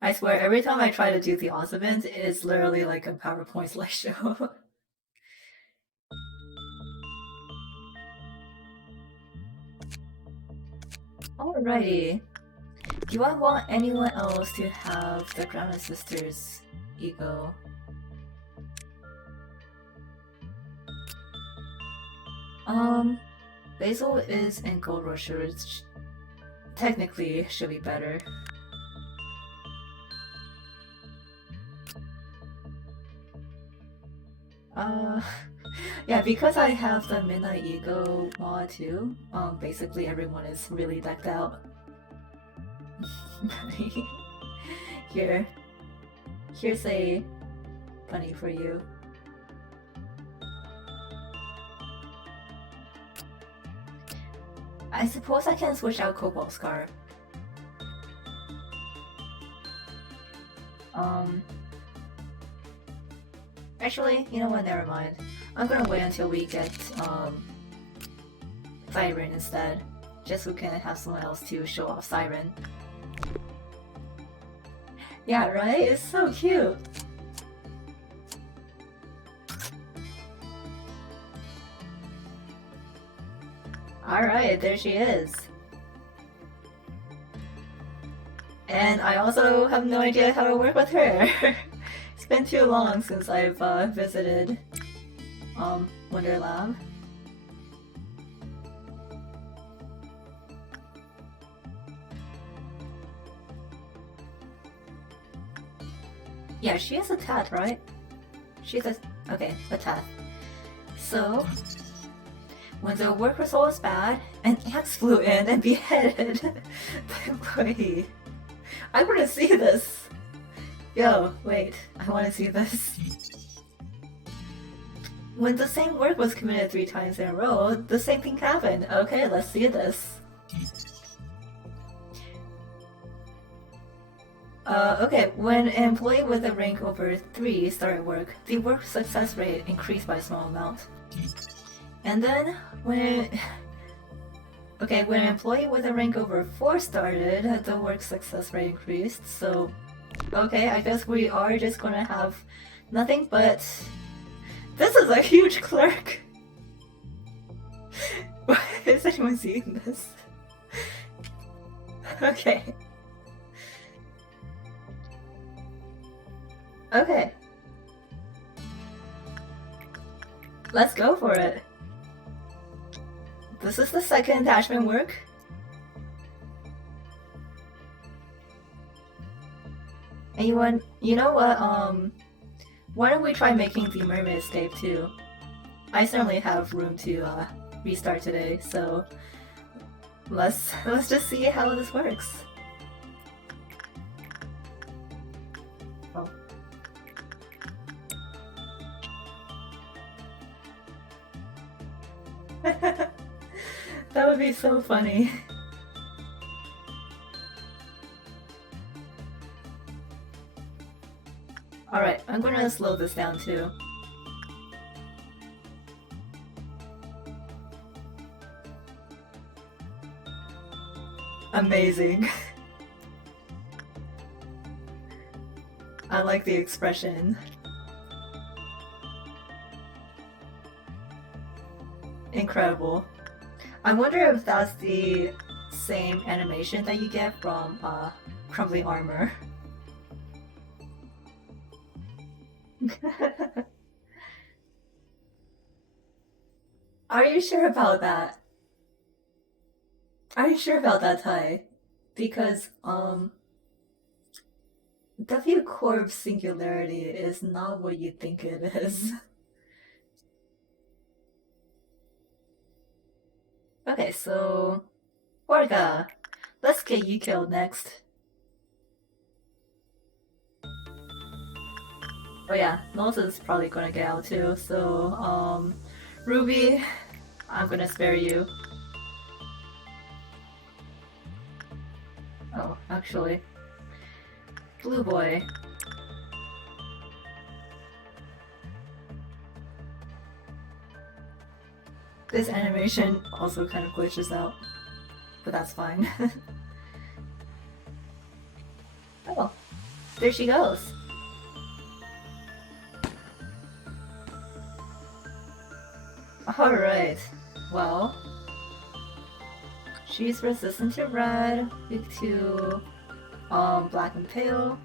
I swear, every time I try to do the Oz event, it's literally like a PowerPoint slideshow. Alrighty. Do I want anyone else to have the Grandma Sisters ego? Basil is in Gold Rusher, which technically should be better. Yeah, because I have the Midnight Ego mod too, basically everyone is really decked out. Here's a bunny for you. I suppose I can switch out Cobalt Scar. Actually, you know what, never mind. I'm gonna wait until we get, Siren instead. Just so we can have someone else to show off Siren. Yeah, right? It's so cute! Alright, there she is. And I also have no idea how to work with her. It's been too long since I've visited Wonderlab. Yeah, she has a tat, right? She's a... okay, a tat. So, when the work result was bad, an axe flew in and beheaded the employee. I want to see this! Yo, wait, I want to see this. When the same work was committed 3 times in a row, the same thing happened. Okay, let's see this. Okay, when an employee with a rank over 3 started work, the work success rate increased by a small amount. And then, when an employee with a rank over 4 started, the work success rate increased, so... okay, I guess we are just gonna have nothing but... this is a huge clerk! Is anyone seeing this? Okay. Okay. Let's go for it. This is the second attachment work. Anyone, you know what, why don't we try making the mermaid escape too? I certainly have room to restart today, so let's just see how this works. Oh. That would be so funny. Alright, I'm gonna slow this down too. Amazing. I like the expression. Incredible. I wonder if that's the same animation that you get from Crumbling Armor. Are you sure about that? Are you sure about that, Tai? Because, W Corp singularity is not what you think it is. Okay, so... Orga, let's get you killed next. Oh yeah, Nolson's probably gonna get out too, so, Ruby, I'm gonna spare you. Oh, actually. Blue Boy. This animation also kind of glitches out, but that's fine. Oh, there she goes. Alright, well, she's resistant to red, weak to black and pale.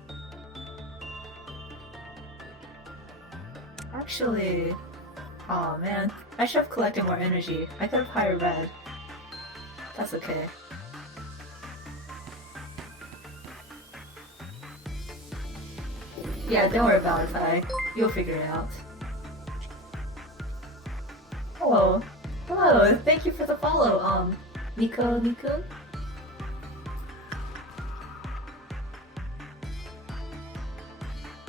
Actually, oh man, I should have collected more energy. I could have hired red. That's okay. Yeah, don't worry about it, Tai. You'll figure it out. Hello. Hello, thank you for the follow, Nico?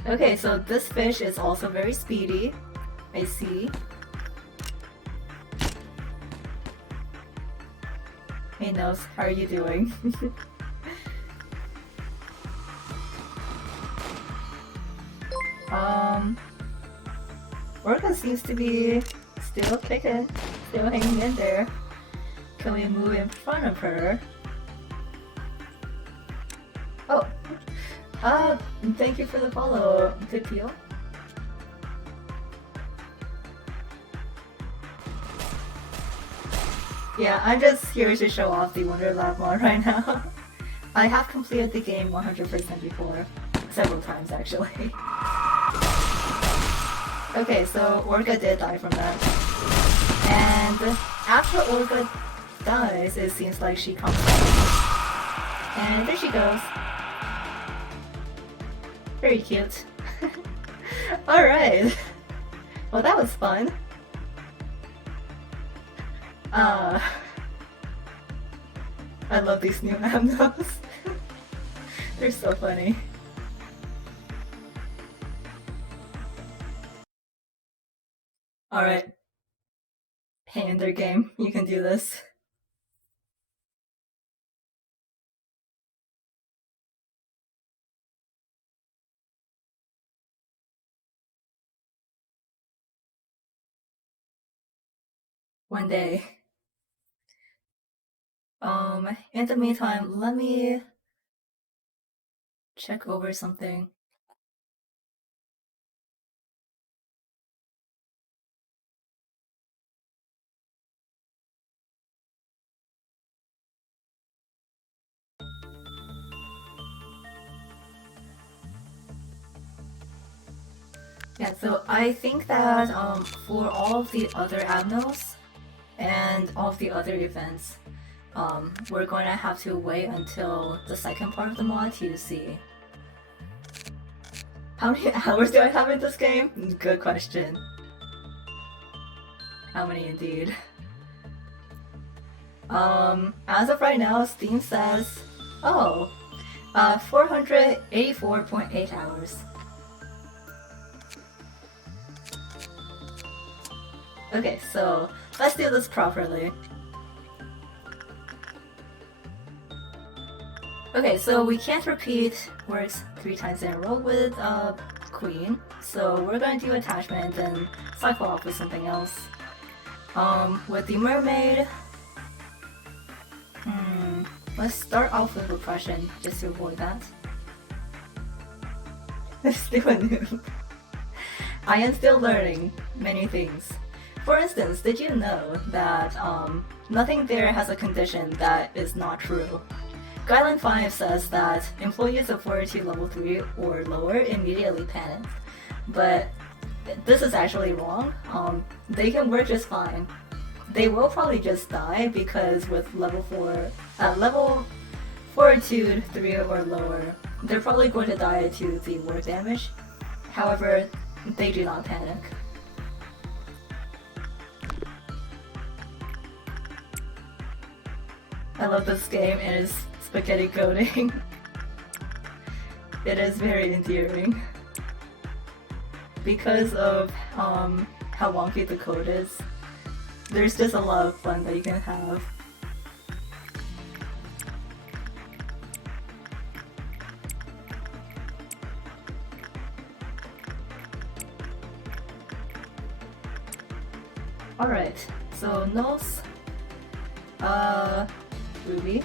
Okay, so this fish is also very speedy. I see. Hey Nose, how are you doing? Orca seems to be still kicking, still hanging in there. Can we move in front of her? Oh! Thank you for the follow, Tipio. Yeah, I'm just here to show off the Wonderlab mod right now. I have completed the game 100% before. Several times, actually. Okay, so Orca did die from that. And after Orca dies, it seems like she comes back. And there she goes. Very cute. Alright. Well, that was fun. I love these new amnos. They're so funny. Alright. Hey, in their game, you can do this. One day. In the meantime, let me check over something. Yeah, so I think that for all of the other abnos and all of the other events, we're going to have to wait until the second part of the mod to see. How many hours do I have in this game? Good question. How many indeed? As of right now, Steam says, 484.8 hours. Okay, so let's do this properly. Okay, so we can't repeat words 3 times in a row with Queen, so we're gonna do attachment and then cycle off with something else. With the mermaid, let's start off with repression just to avoid that. Let's do a noob. I am still learning many things. For instance, did you know that nothing there has a condition that is not true? Guideline 5 says that employees of Fortitude level 3 or lower immediately panic, but this is actually wrong. They can work just fine. They will probably just die because with level Fortitude 3 or lower, they're probably going to die to the work damage. However, they do not panic. I love this game and its spaghetti coding. It is very endearing. Because of how wonky the code is, there's just a lot of fun that you can have. Alright, so Nose, Ruby,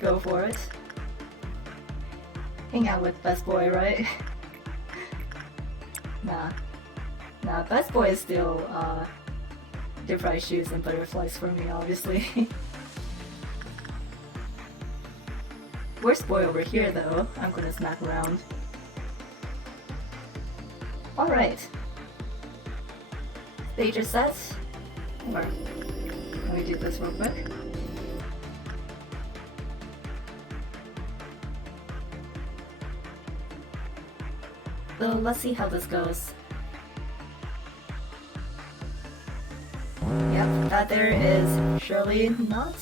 go for it. Hang out with Best Boy, right? Nah, Best Boy is still, deep fried shoes and butterflies for me, obviously. Worst boy over here, though. I'm gonna smack around. Alright. Stage is set. Or, let me do this real quick. So let's see how this goes. Yep, that there is surely not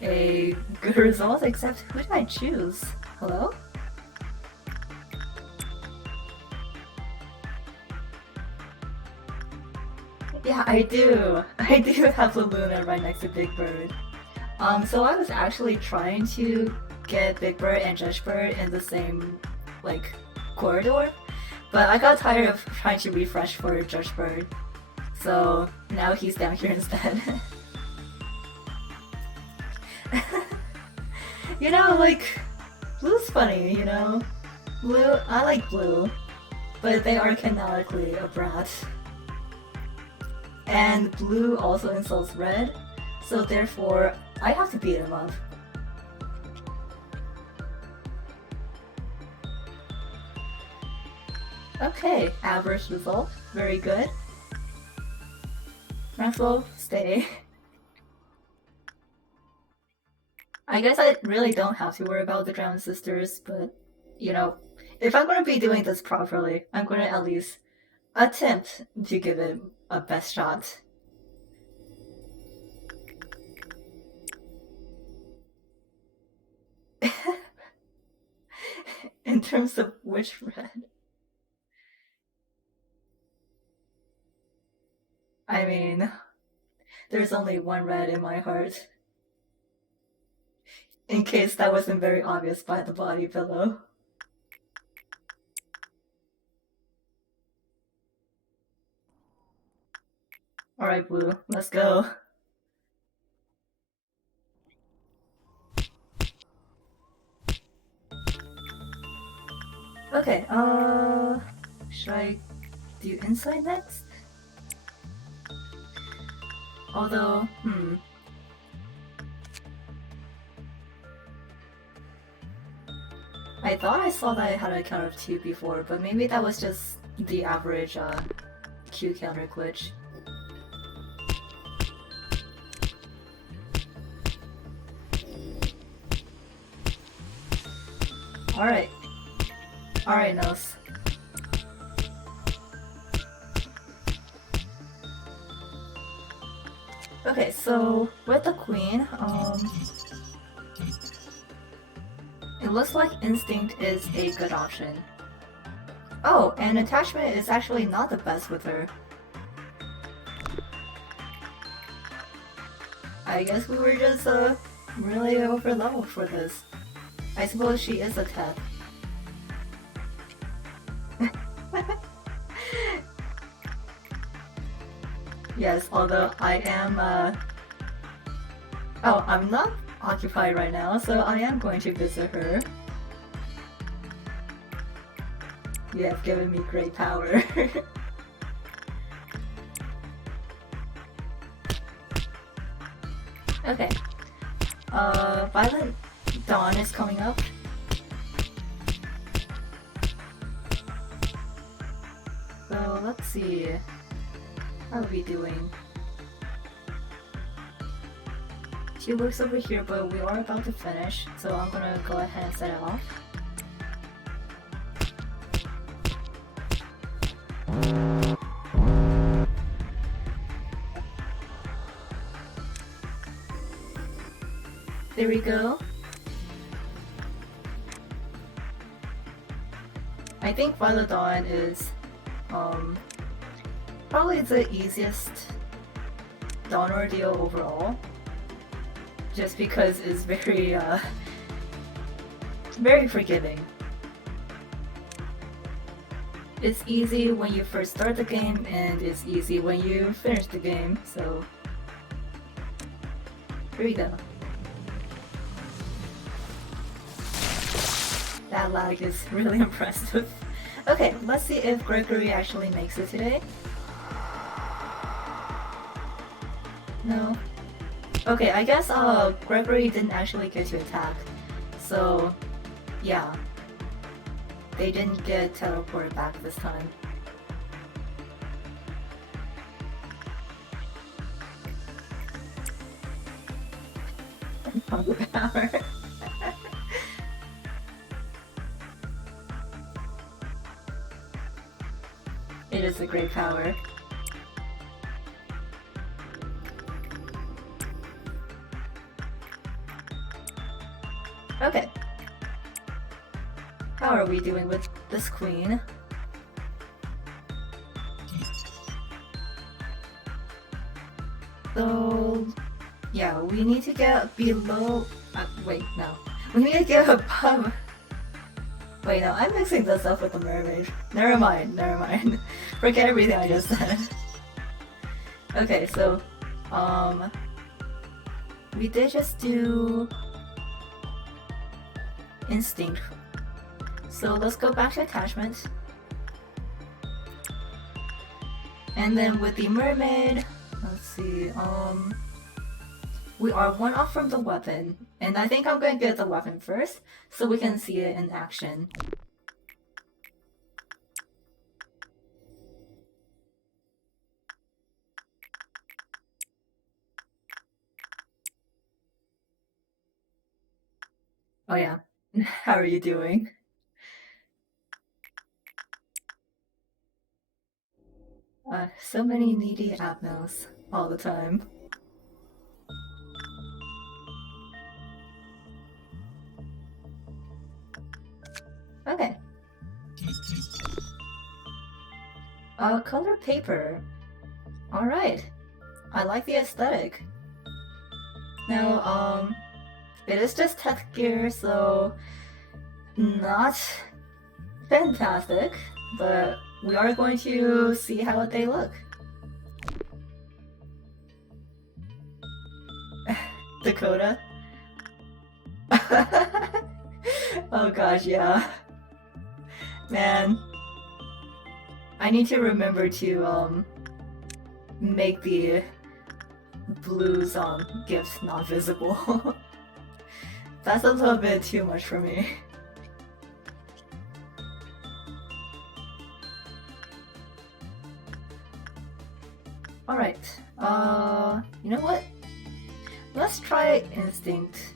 a good result, except who did I choose? Hello? Yeah, I do. I do have Luna right next to Big Bird. So I was actually trying to get Big Bird and Judge Bird in the same, like, corridor, but I got tired of trying to refresh for Judge Bird. So now he's down here instead. You know, like, Blue's funny, you know? Blue, I like Blue, but they are canonically a brat. And Blue also insults Red, so therefore I have to beat him up. Okay, average result, very good. Maxwell, stay. I guess I really don't have to worry about the Drowned Sisters, but, you know, If I'm gonna be doing this properly, I'm gonna at least attempt to give it a best shot. In terms of which red? I mean, there's only one red in my heart. In case that wasn't very obvious by the body below. Alright, Blue, let's go. Okay, should I do inside next? Although, I thought I saw that I had a count of 2 before, but maybe that was just the average Q counter glitch. Alright. Alright, Nose. Okay, so with the queen, it looks like instinct is a good option. Oh, and attachment is actually not the best with her. I guess we were just really over leveled for this. I suppose she is a tech. Yes, although I am oh, I'm not occupied right now, so I am going to visit her. You have given me great power. Okay. Violent Dawn is coming up. So let's see. How are we doing? She works over here, but we are about to finish, so I'm gonna go ahead and set it off. There we go. I think Violet Dawn is probably the easiest Dawn ordeal overall. Just because it's very very forgiving. It's easy when you first start the game, and it's easy when you finish the game, so here we go. That lag is really impressive. Okay, let's see if Gregory actually makes it today. No. Okay, I guess Gregory didn't actually get to attack. So, yeah. They didn't get teleported back this time. Power. It is a great power. Okay. How are we doing with this queen? So, yeah, we need to get below. Wait, no. We need to get above. Wait, no, I'm mixing this up with the mermaid. Never mind, never mind. Forget everything I just said. Okay, so, we did just do instinct. So let's go back to attachment. And then with the mermaid, let's see, we are one off from the weapon. And I think I'm going to get the weapon first, so we can see it in action. Oh yeah, how are you doing? So many needy abnos all the time. Okay. Color paper. Alright. I like the aesthetic. Now, it is just tech gear, so not fantastic, but we are going to see how they look. Dakota? Oh gosh, yeah. Man. I need to remember to, make the blues, gifts not visible. That's a little bit too much for me. Alright, you know what? Let's try instinct.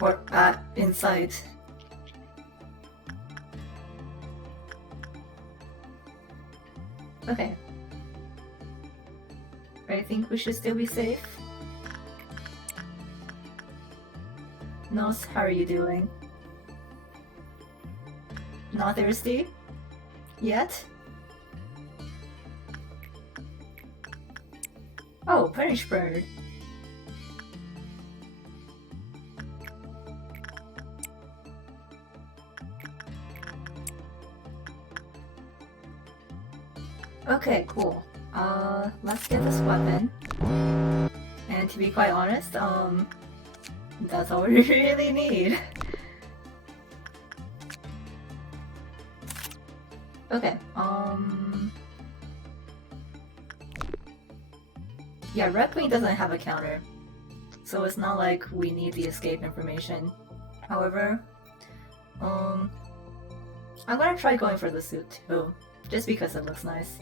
Or, insight. Okay. I think we should still be safe. Nose, how are you doing? Not thirsty? Yet? Oh, punish bird. Okay, cool. Let's get this weapon. And to be quite honest, that's all we really need. Okay, yeah, Red Queen doesn't have a counter, so it's not like we need the escape information. However, I'm gonna try going for the suit too, just because it looks nice.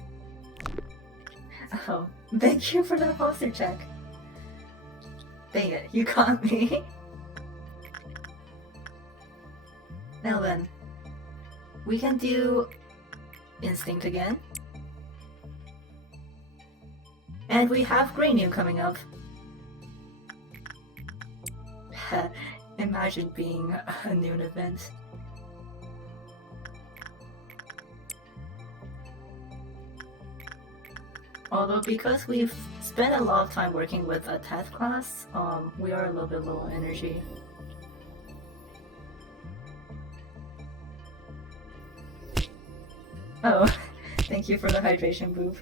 Oh, thank you for the poster check. Dang it, you caught me. Now then, we can do instinct again. And we have Green New coming up. Imagine being a noon event. Although because we've spent a lot of time working with a test class, we are a little bit low on energy. Oh, thank you for the hydration boob.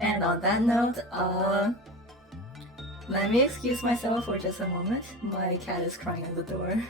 And on that note, let me excuse myself for just a moment. My cat is crying at the door.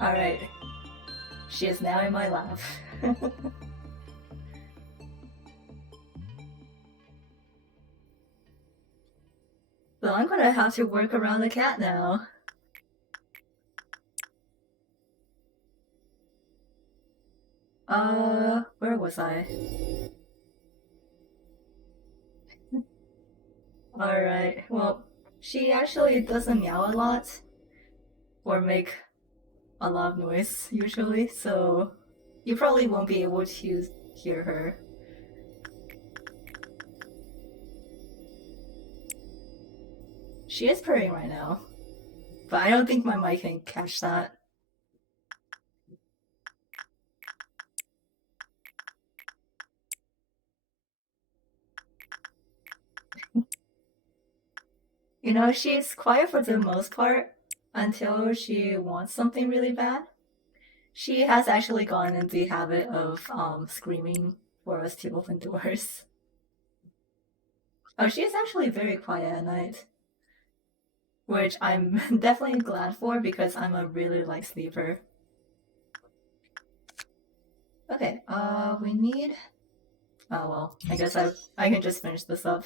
Alright. She is now in my lap. So I'm gonna have to work around the cat now. Where was I? Alright, well, she actually doesn't meow a lot. Or make a lot of noise, usually, so you probably won't be able to hear her. She is purring right now, but I don't think my mic can catch that. You know, she's quiet for the most part until she wants something really bad. She has actually gone into the habit of screaming for us to open doors. Oh, she is actually very quiet at night. Which I'm definitely glad for because I'm a really light sleeper. Okay, we need... Oh well, I guess I can just finish this up.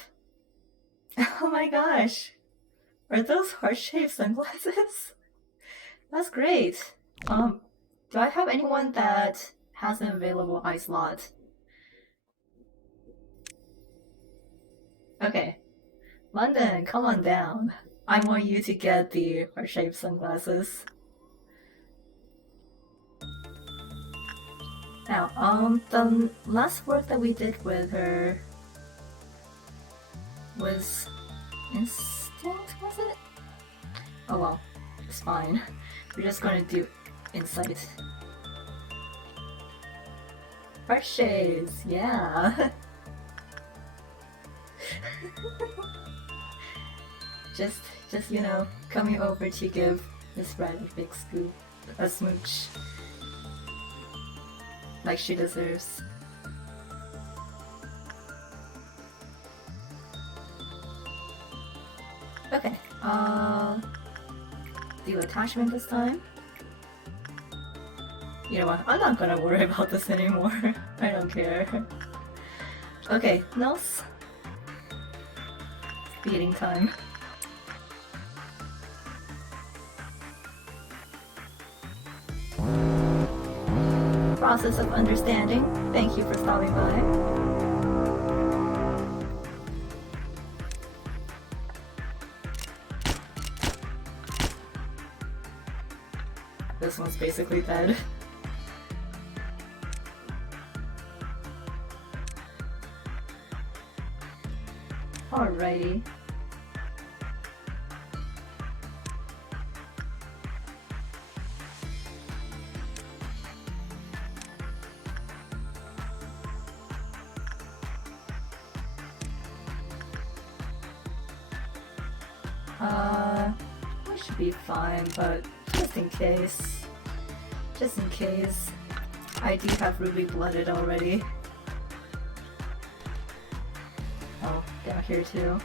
Oh my gosh! Are those heart-shaped sunglasses? That's great! Do I have anyone that has an available eye slot? Okay. London, come on down. I want you to get the heart-shaped sunglasses. Now, the last work that we did with her was instinct, was it? Oh well, it's fine. We're just gonna do insight. Heart shades, yeah. just you know, coming over to give Miss Red a big scoop, a smooch, like she deserves. Okay, do attachment this time. You know what, I'm not gonna worry about this anymore. I don't care. Okay, nose. Feeding time. Process of understanding. Thank you for stopping by. This one's basically dead. Alrighty. We should be fine, but just in case, I do have Ruby blooded already. Oh, down here too.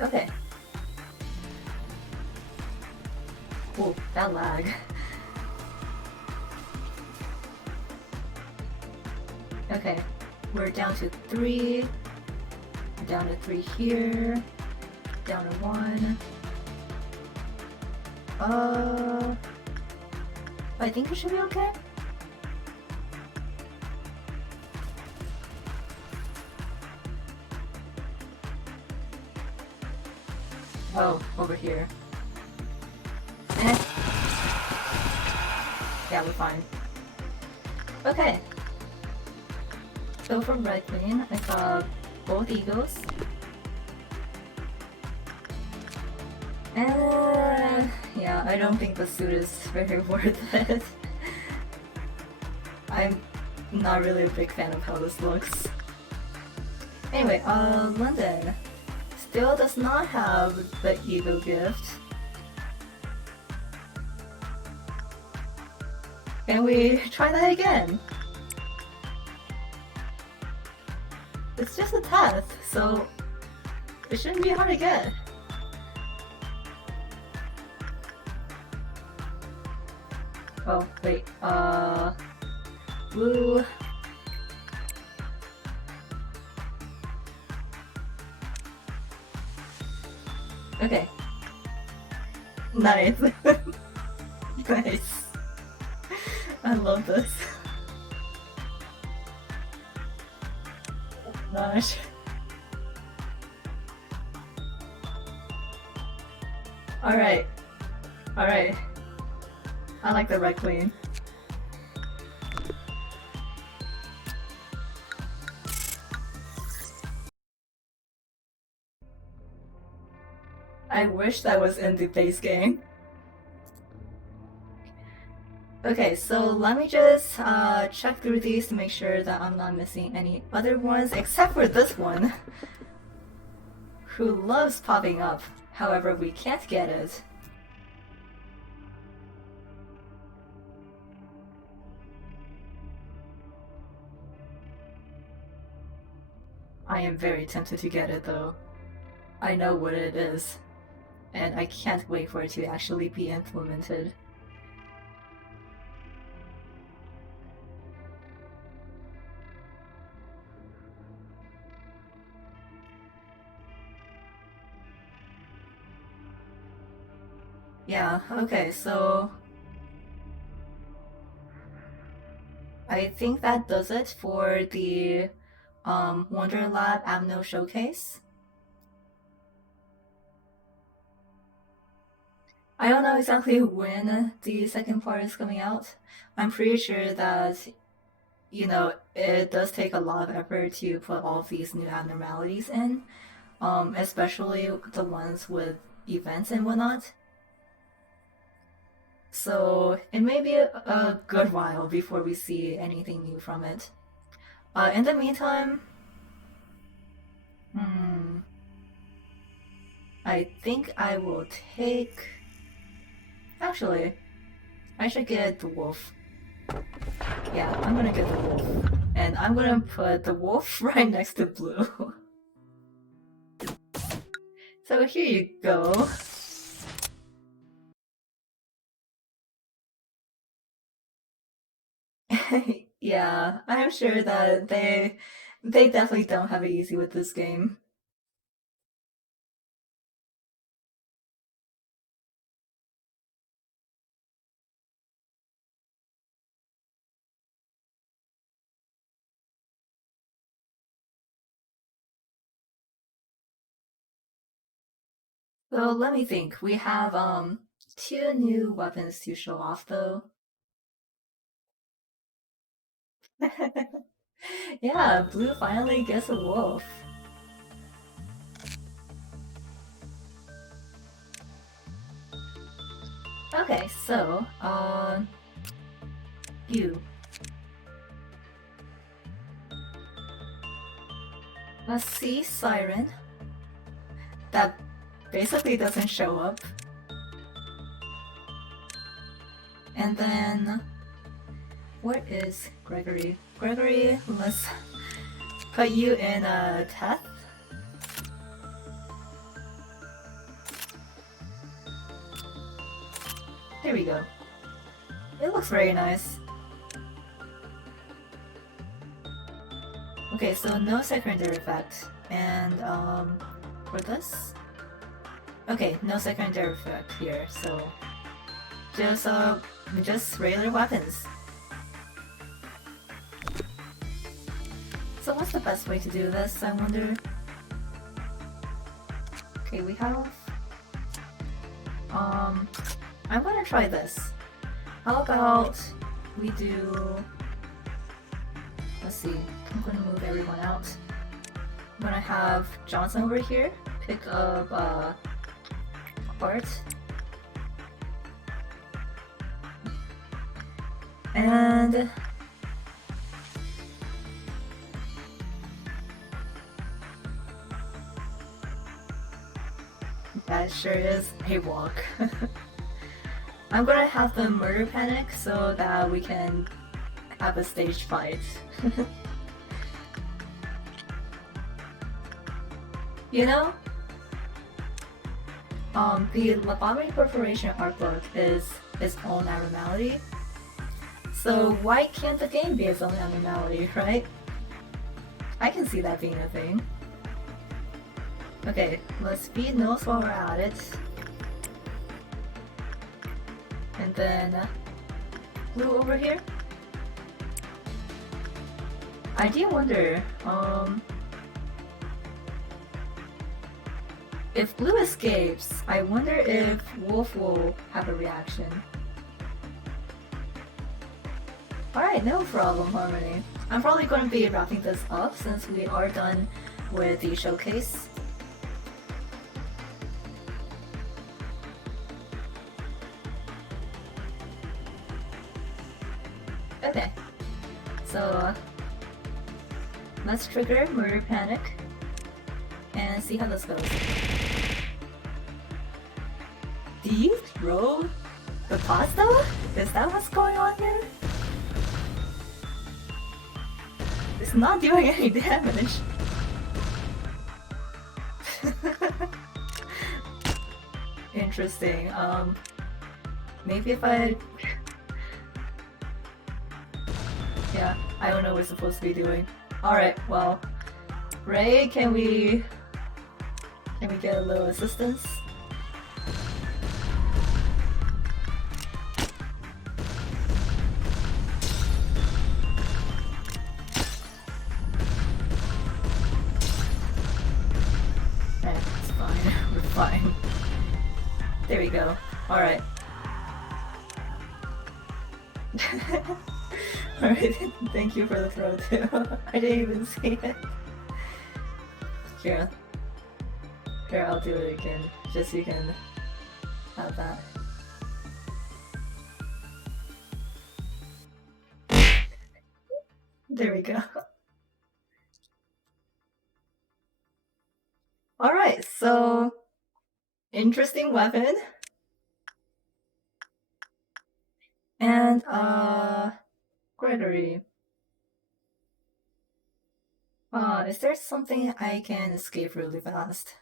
Okay. Oh, that lag. Okay, we're down to 3. Down to 3 here. Down to 1. I think it should be okay. Oh, over here. Eh. Yeah, we're fine. Okay. So from Red Queen, I saw both egos. And yeah, I don't think the suit is very worth it. I'm not really a big fan of how this looks. Anyway, London still does not have the ego gift. Can we try that again? It's just a test, so it shouldn't be hard to get. Oh, wait, blue. Okay. Nice. Nice. I love this. Gosh. Alright. Alright. I like the Red Queen. I wish that was in the base game. Okay, so let me just check through these to make sure that I'm not missing any other ones, except for this one, who loves popping up. However, we can't get it. I am very tempted to get it though. I know what it is, and I can't wait for it to actually be implemented. Yeah, okay, so I think that does it for the Wonderlab Amno showcase. I don't know exactly when the second part is coming out. I'm pretty sure that, you know, it does take a lot of effort to put all of these new abnormalities in, especially the ones with events and whatnot. So it may be a good while before we see anything new from it. In the meantime, I think I will take. Actually, I should get the wolf. Yeah, I'm gonna get the wolf. And I'm gonna put the wolf right next to blue. So here you go. Yeah, I'm sure that they definitely don't have it easy with this game. So let me think. We have two new weapons to show off though. Yeah, blue finally gets a wolf. Okay, so you. Let's see Siren. That basically doesn't show up. And then where is Gregory? Gregory, let's put you in a Teth. There we go. It looks very nice. Okay, so no secondary effect. And for this? Okay, no secondary effect here, so just regular weapons. So what's the best way to do this, I wonder? Okay, we have I'm gonna try this. How about we do, let's see, I'm gonna move everyone out. I'm gonna have Johnson over here pick up part. And that sure is a walk. I'm gonna have the murder panic so that we can have a staged fight. You know, the Lobotomy Corporation art book is its own abnormality. So why can't the game be its own abnormality, right? I can see that being a thing. Okay, let's feed Nose while we're at it. And then Blue over here. I do wonder, if Blue escapes, I wonder if Wolf will have a reaction. Alright, no problem, Harmony. I'm probably going to be wrapping this up since we are done with the showcase. Okay, so let's trigger Murder Panic and see how this goes. Do you throw the pasta? Is that what's going on here? It's not doing any damage. Interesting. Maybe if I... Yeah, I don't know what we're supposed to be doing. Alright, well... Ray, can we get a little assistance? It's fine. We're fine. There we go. Alright. Alright, thank you for the throw too. I didn't even see it. Here, I'll do it again, just so you can have that. There we go. Alright, so... Interesting weapon. And, Gregory. Is there something I can escape really fast?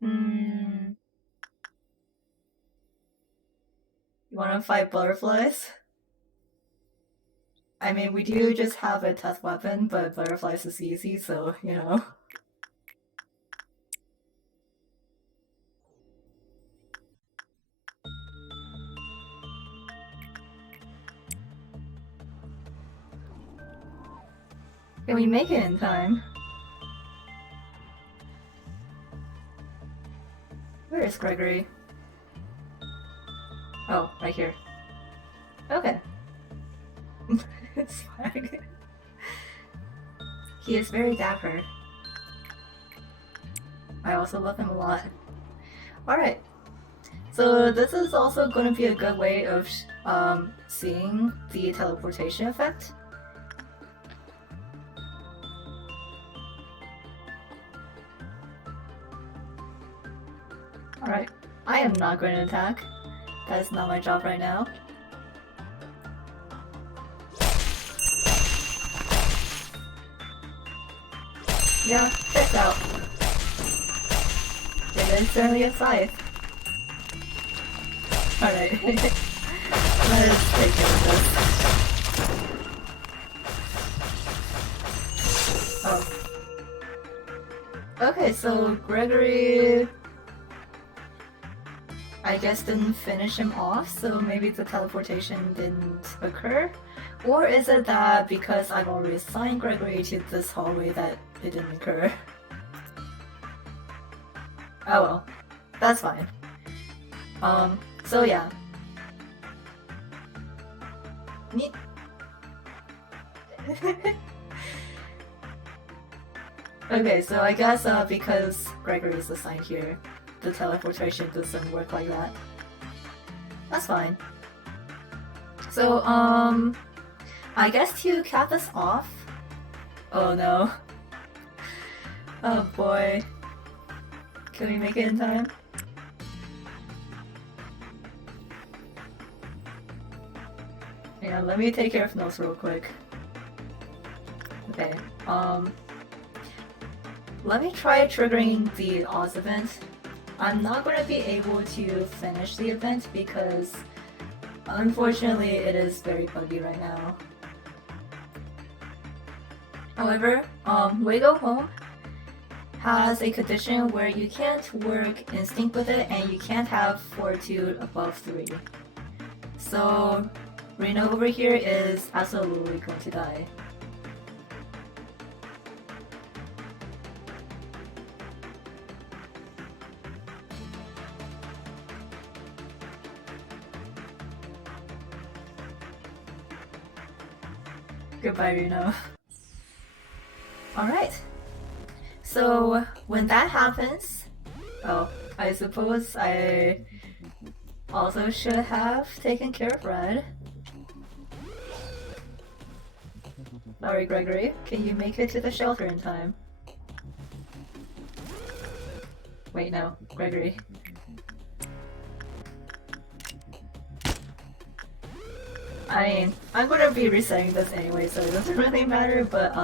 You wanna fight butterflies? I mean, we do just have a test weapon, but butterflies is easy, so, you know. Can we make it in time? Where is Gregory? Oh, right here. Okay. It's fine. He is very dapper. I also love him a lot. Alright. So this is also going to be a good way of seeing the teleportation effect. Alright, I am not going to attack. That is not my job right now. Yeah, check out. It is certainly a scythe. Alright. Let's take care of this. Oh. Okay, so Gregory... I guess didn't finish him off, so maybe the teleportation didn't occur? Or is it that because I've already assigned Gregory to this hallway that it didn't occur? Oh well, that's fine. So yeah. Neat. Okay, so I guess because Gregory is assigned here, the teleportation doesn't work like that. That's fine. So, I guess to cap this off... Oh no. Oh boy. Can we make it in time? Yeah, let me take care of notes real quick. Okay, let me try triggering the Oz event. I'm not going to be able to finish the event because unfortunately it is very buggy right now. However, We Go Home has a condition where you can't work instinct with it and you can't have fortitude above 3. So Reno over here is absolutely going to die. Goodbye, Reno. Alright. So, when that happens... Oh, I suppose I also should have taken care of Red. Sorry, Gregory. Can you make it to the shelter in time? Wait, no. Gregory. I mean, I'm gonna be resetting this anyway, so it doesn't really matter, but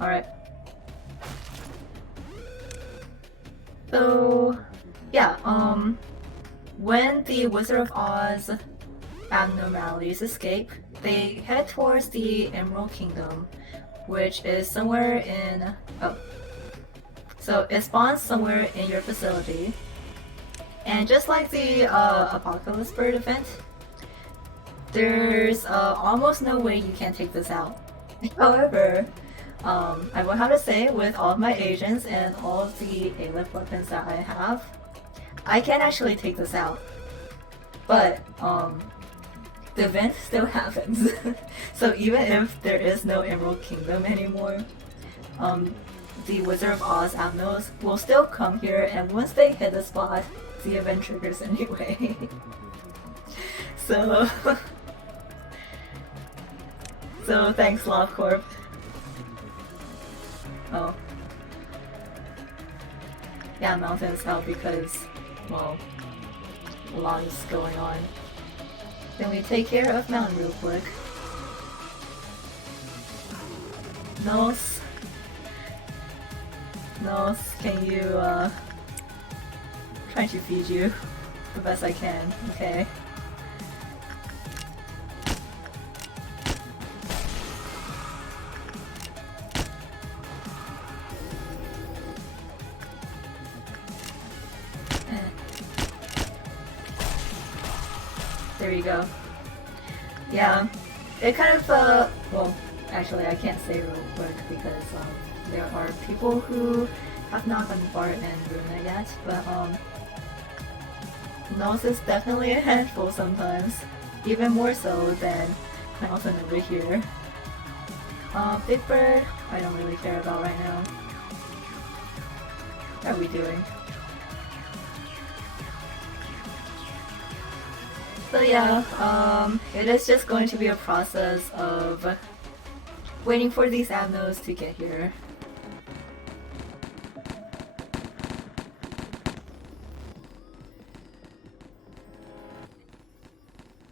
Alright. So, yeah, when the Wizard of Oz abnormalities escape, they head towards the Emerald Kingdom, which is somewhere in... oh. So it spawns somewhere in your facility. And just like the Apocalypse Bird event, there's almost no way you can take this out. However, I will have to say, with all of my agents and all of the A-Lift weapons that I have, I can actually take this out. But, the event still happens. So even if there is no Emerald Kingdom anymore, the Wizard of Oz Abnos will still come here, and once they hit the spot, the event triggers anyway. So... so thanks, LobCorp. Oh. Yeah, Mountain's help because, well, a lot is going on. Can we take care of Mountain real quick? Nos? Nos, can you, trying to feed you the best I can, okay? There you go. Yeah, it kind of, well, actually I can't say real quick because, there are people who have not gotten far in Runa yet, but, Nos is definitely a handful sometimes. Even more so than Mountain over here. Big Bird, I don't really care about right now. How are we doing? So yeah, it is just going to be a process of waiting for these Abnos to get here.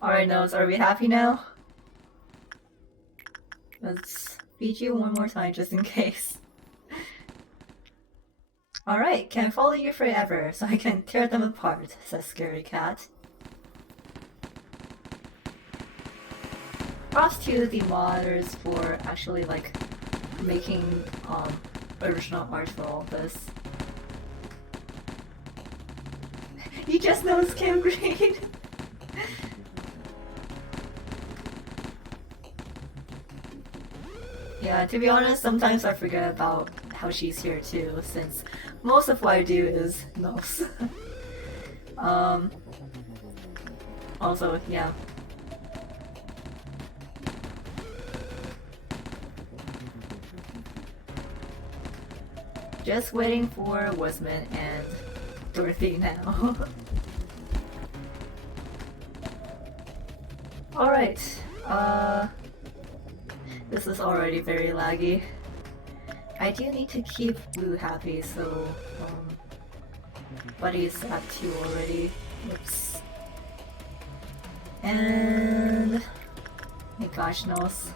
Alright, Nose, are we happy now? Let's feed you one more time just in case. Alright, can follow you forever so I can tear them apart, says Scary Cat. Props to the modders for actually like making original art for all this. You just know it's Cam Green. Yeah, to be honest, sometimes I forget about how she's here too, since most of what I do is Nos. Also, yeah. Just waiting for Wisman and Dorothy now. Alright, this is already very laggy. I do need to keep Blue happy, so, Buddy's at 2 already. Oops. And... my gosh, Nos.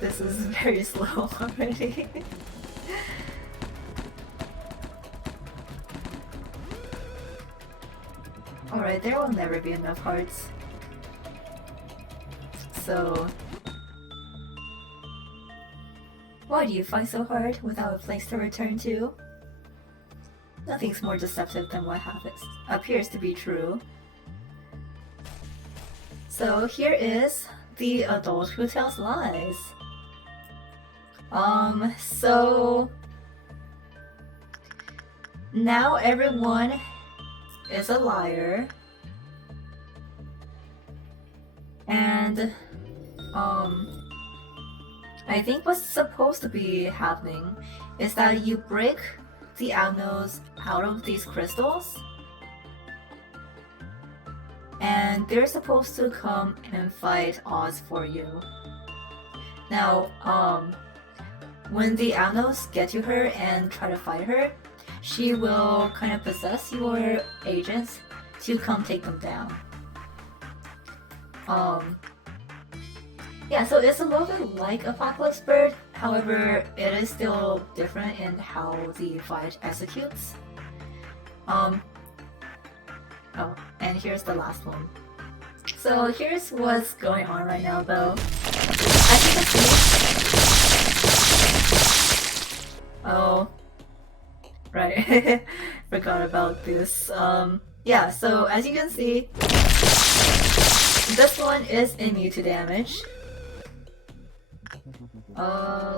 This is very slow already. Alright, there will never be enough hearts. So... why do you fight so hard without a place to return to? Nothing's more deceptive than what appears to be true. So here is the adult who tells lies. So now everyone is a liar, and I think what's supposed to be happening is that you break the Abnos out of these crystals, and they're supposed to come and fight Oz for you. Now, when the Abnos get to her and try to fight her, she will kind of possess your agents to come take them down. Yeah, so it's a little bit like Apocalypse Bird, however, it is still different in how the fight executes. Oh, and here's the last one. So here's what's going on right now though. As you can see... Oh, right, forgot about this. Yeah, so as you can see, this one is immune to damage.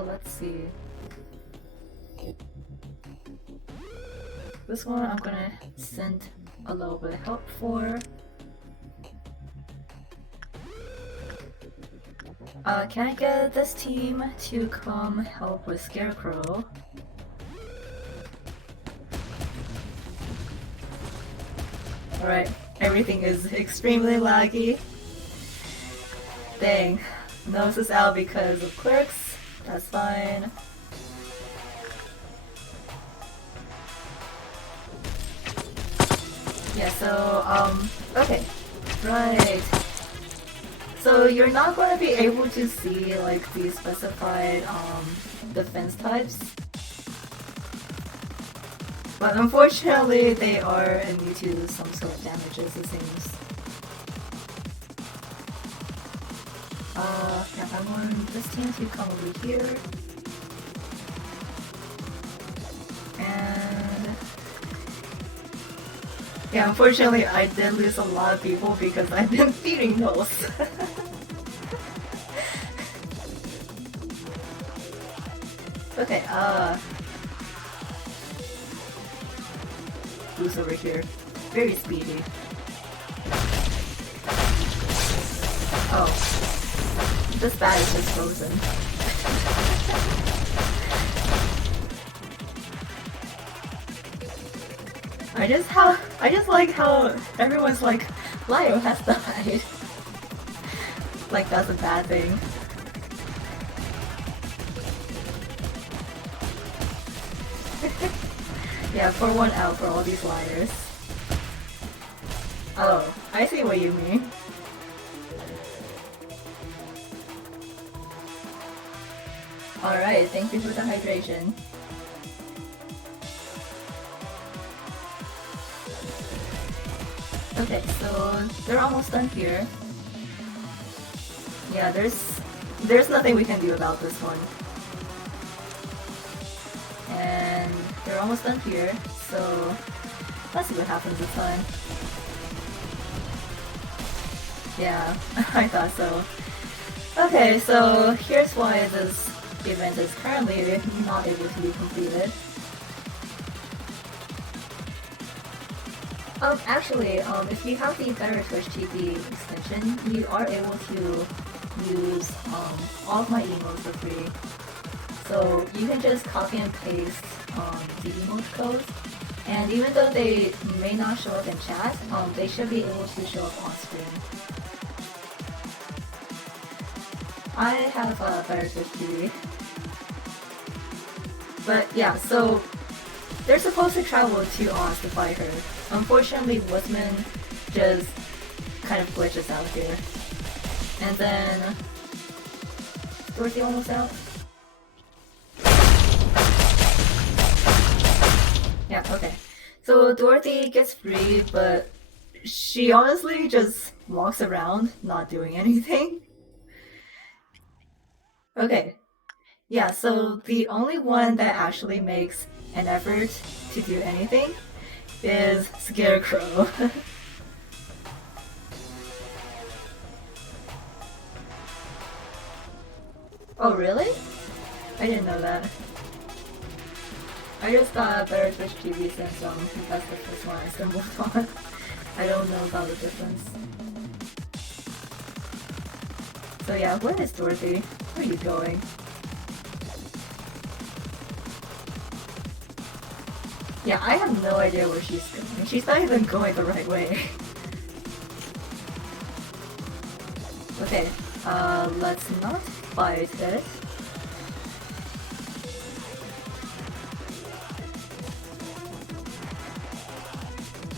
Let's see. This one I'm gonna send a little bit of help for. Can I get this team to come help with Scarecrow? Alright, everything is extremely laggy. Dang, nose is out because of clerks. That's fine. Yeah, so, okay. Right. So you're not going to be able to see, like, the specified, defense types. But unfortunately, they are immune to some sort of damages, it seems. Yeah, I want this team to come over here. And... yeah, unfortunately, I did lose a lot of people because I've been feeding those. Okay, who's over here? Very speedy. Oh. This bat is just frozen. I just like how everyone's like, Lio has died. Like that's a bad thing. Yeah, pour one out for all these liars. Oh, I see what you mean. Alright, thank you for the hydration. Okay, so they're almost done here. Yeah, there's nothing we can do about this one. And they're almost done here, so let's see what happens this time. Yeah, I thought so. Okay, so here's why this event is currently not able to be completed. Actually, if you have the Better Twitch TV extension, you are able to use all of my emotes for free. So you can just copy and paste the emote codes, and even though they may not show up in chat, they should be able to show up on screen. I have a Better Twitch TV. But yeah, so they're supposed to travel to Oz to fight her. Unfortunately, Woodman just kind of glitches out here. And then... Dorothy almost out? Yeah, okay. So Dorothy gets free, but she honestly just walks around, not doing anything. Okay. Yeah, so the only one that actually makes an effort to do anything is Scarecrow. Oh really? I didn't know that. I just got a Better Twitch TV since that's the first one I stumbled on. I don't know about the difference. So yeah, where is Dorothy? Where are you going? Yeah, I have no idea where she's going. She's not even going the right way. Okay, let's not fight it.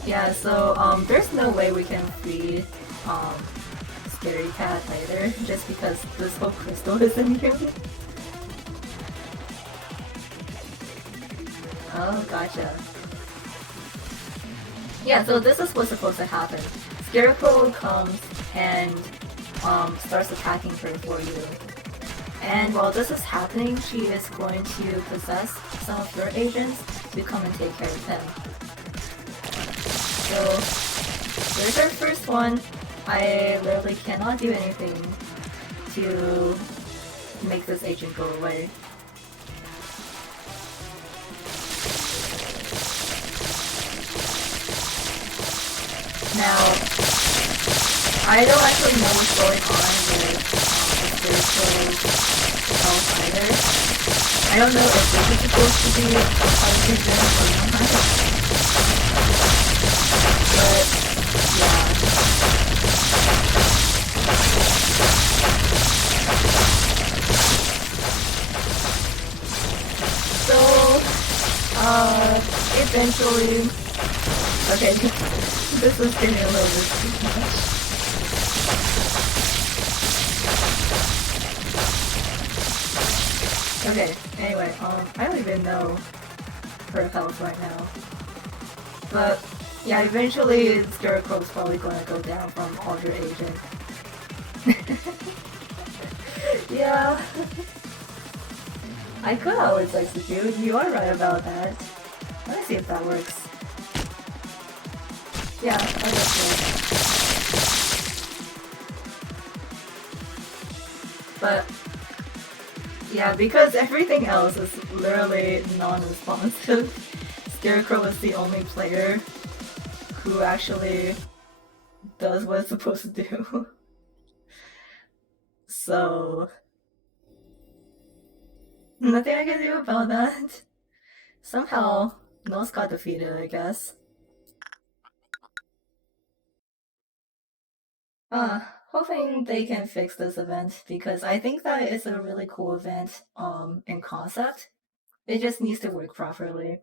Yeah, so, there's no way we can free, scary cat either, just because this whole crystal is in here. Oh, gotcha. Yeah, so this is what's supposed to happen. Scarecrow comes and starts attacking her for you. And while this is happening, she is going to possess some of your agents to come and take care of him. So, there's our first one. I literally cannot do anything to make this agent go away. Now, I don't actually know what's going on with the spiritual health either. I don't know if this is supposed to be a positive event or not. But, yeah. So, eventually... Okay, this was getting a little bit too much. Okay, anyway, I don't even know her health right now. But, yeah, eventually Scarecrow's probably gonna go down from Ultra Agent. Yeah. I could always execute, you are right about that. Let me see if that works. Yeah, I guess so. But, yeah, because everything else is literally non-responsive, Scarecrow is the only player who actually does what it's supposed to do. So, nothing I can do about that. Somehow, Nos got defeated, I guess. Hoping they can fix this event because I think that is a really cool event in concept. It just needs to work properly.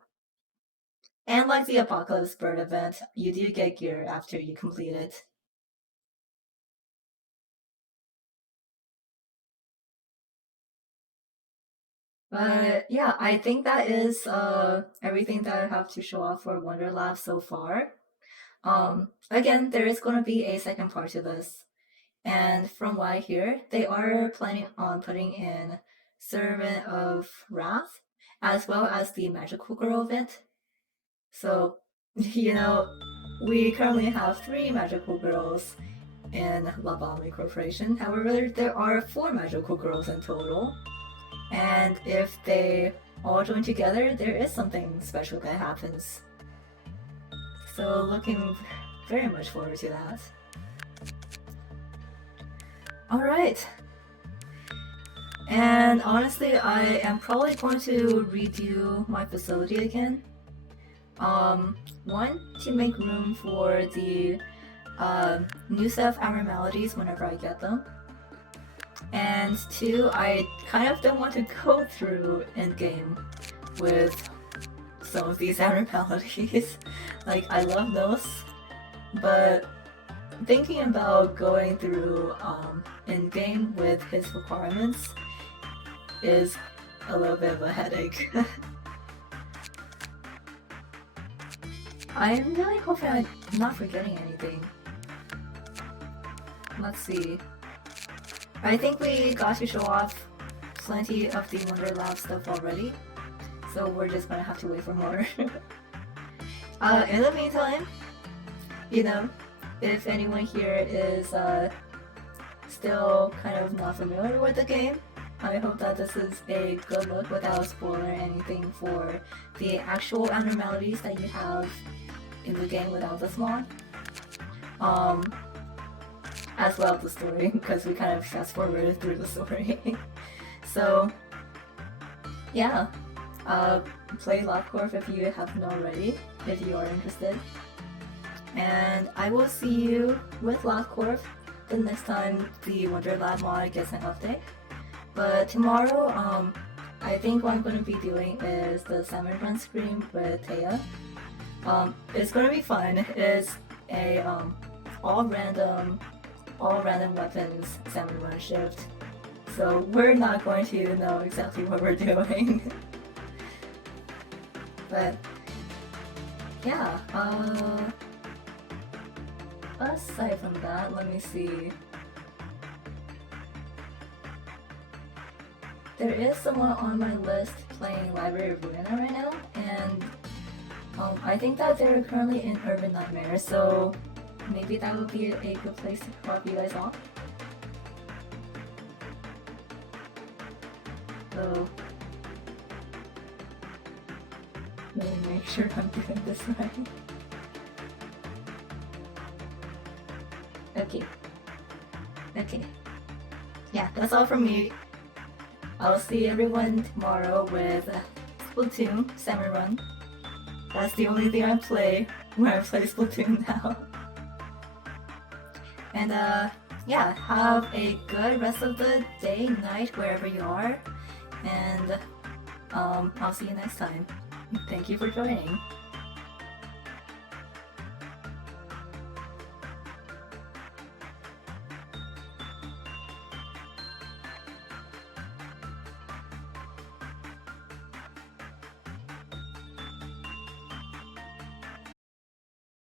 And like the Apocalypse Bird event, you do get gear after you complete it. But yeah, I think that is everything that I have to show off for Wonderlab so far. Again, there is going to be a second part to this. And from what I hear, they are planning on putting in Servant of Wrath, as well as the Magical Girl event. So, you know, we currently have 3 Magical Girls in Lobotomy Corporation. However, there are 4 Magical Girls in total. And if they all join together, there is something special that happens. So, looking very much forward to that. Alright. And honestly, I am probably going to redo my facility again. One, to make room for the new set of abnormalities whenever I get them. And 2, I kind of don't want to go through endgame with some of these abnormalities. Like, I love those, but thinking about going through endgame with his requirements is a little bit of a headache. I'm really hoping I'm not forgetting anything. Let's see. I think we got to show off plenty of the Wonderlab stuff already, so we're just gonna have to wait for more. In the meantime, you know, if anyone here is still kind of not familiar with the game, I hope that this is a good look without spoiling anything for the actual abnormalities that you have in the game without this mod. As well as the story, because we kind of fast forwarded through the story. So, yeah. Play LabCorp if you haven't already, if you are interested. And I will see you with LabCorp the next time the Wonderlab mod gets an update. But tomorrow, I think what I'm going to be doing is the Salmon Run Scream with Taya. It's going to be fun. It's a all random all random weapons salmon run shipped. So we're not going to know exactly what we're doing. But yeah, aside from that, let me see. There is someone on my list playing Library of Ruina right now, and I think that they're currently in Urban Nightmare, so maybe that would be a good place to drop you guys off. So, let me make sure I'm doing this right. Okay. Okay. Yeah, that's all from me. I'll see everyone tomorrow with Splatoon Salmon Run. That's the only thing I play when I play Splatoon now. And yeah, have a good rest of the day, night, wherever you are. And I'll see you next time. Thank you for joining.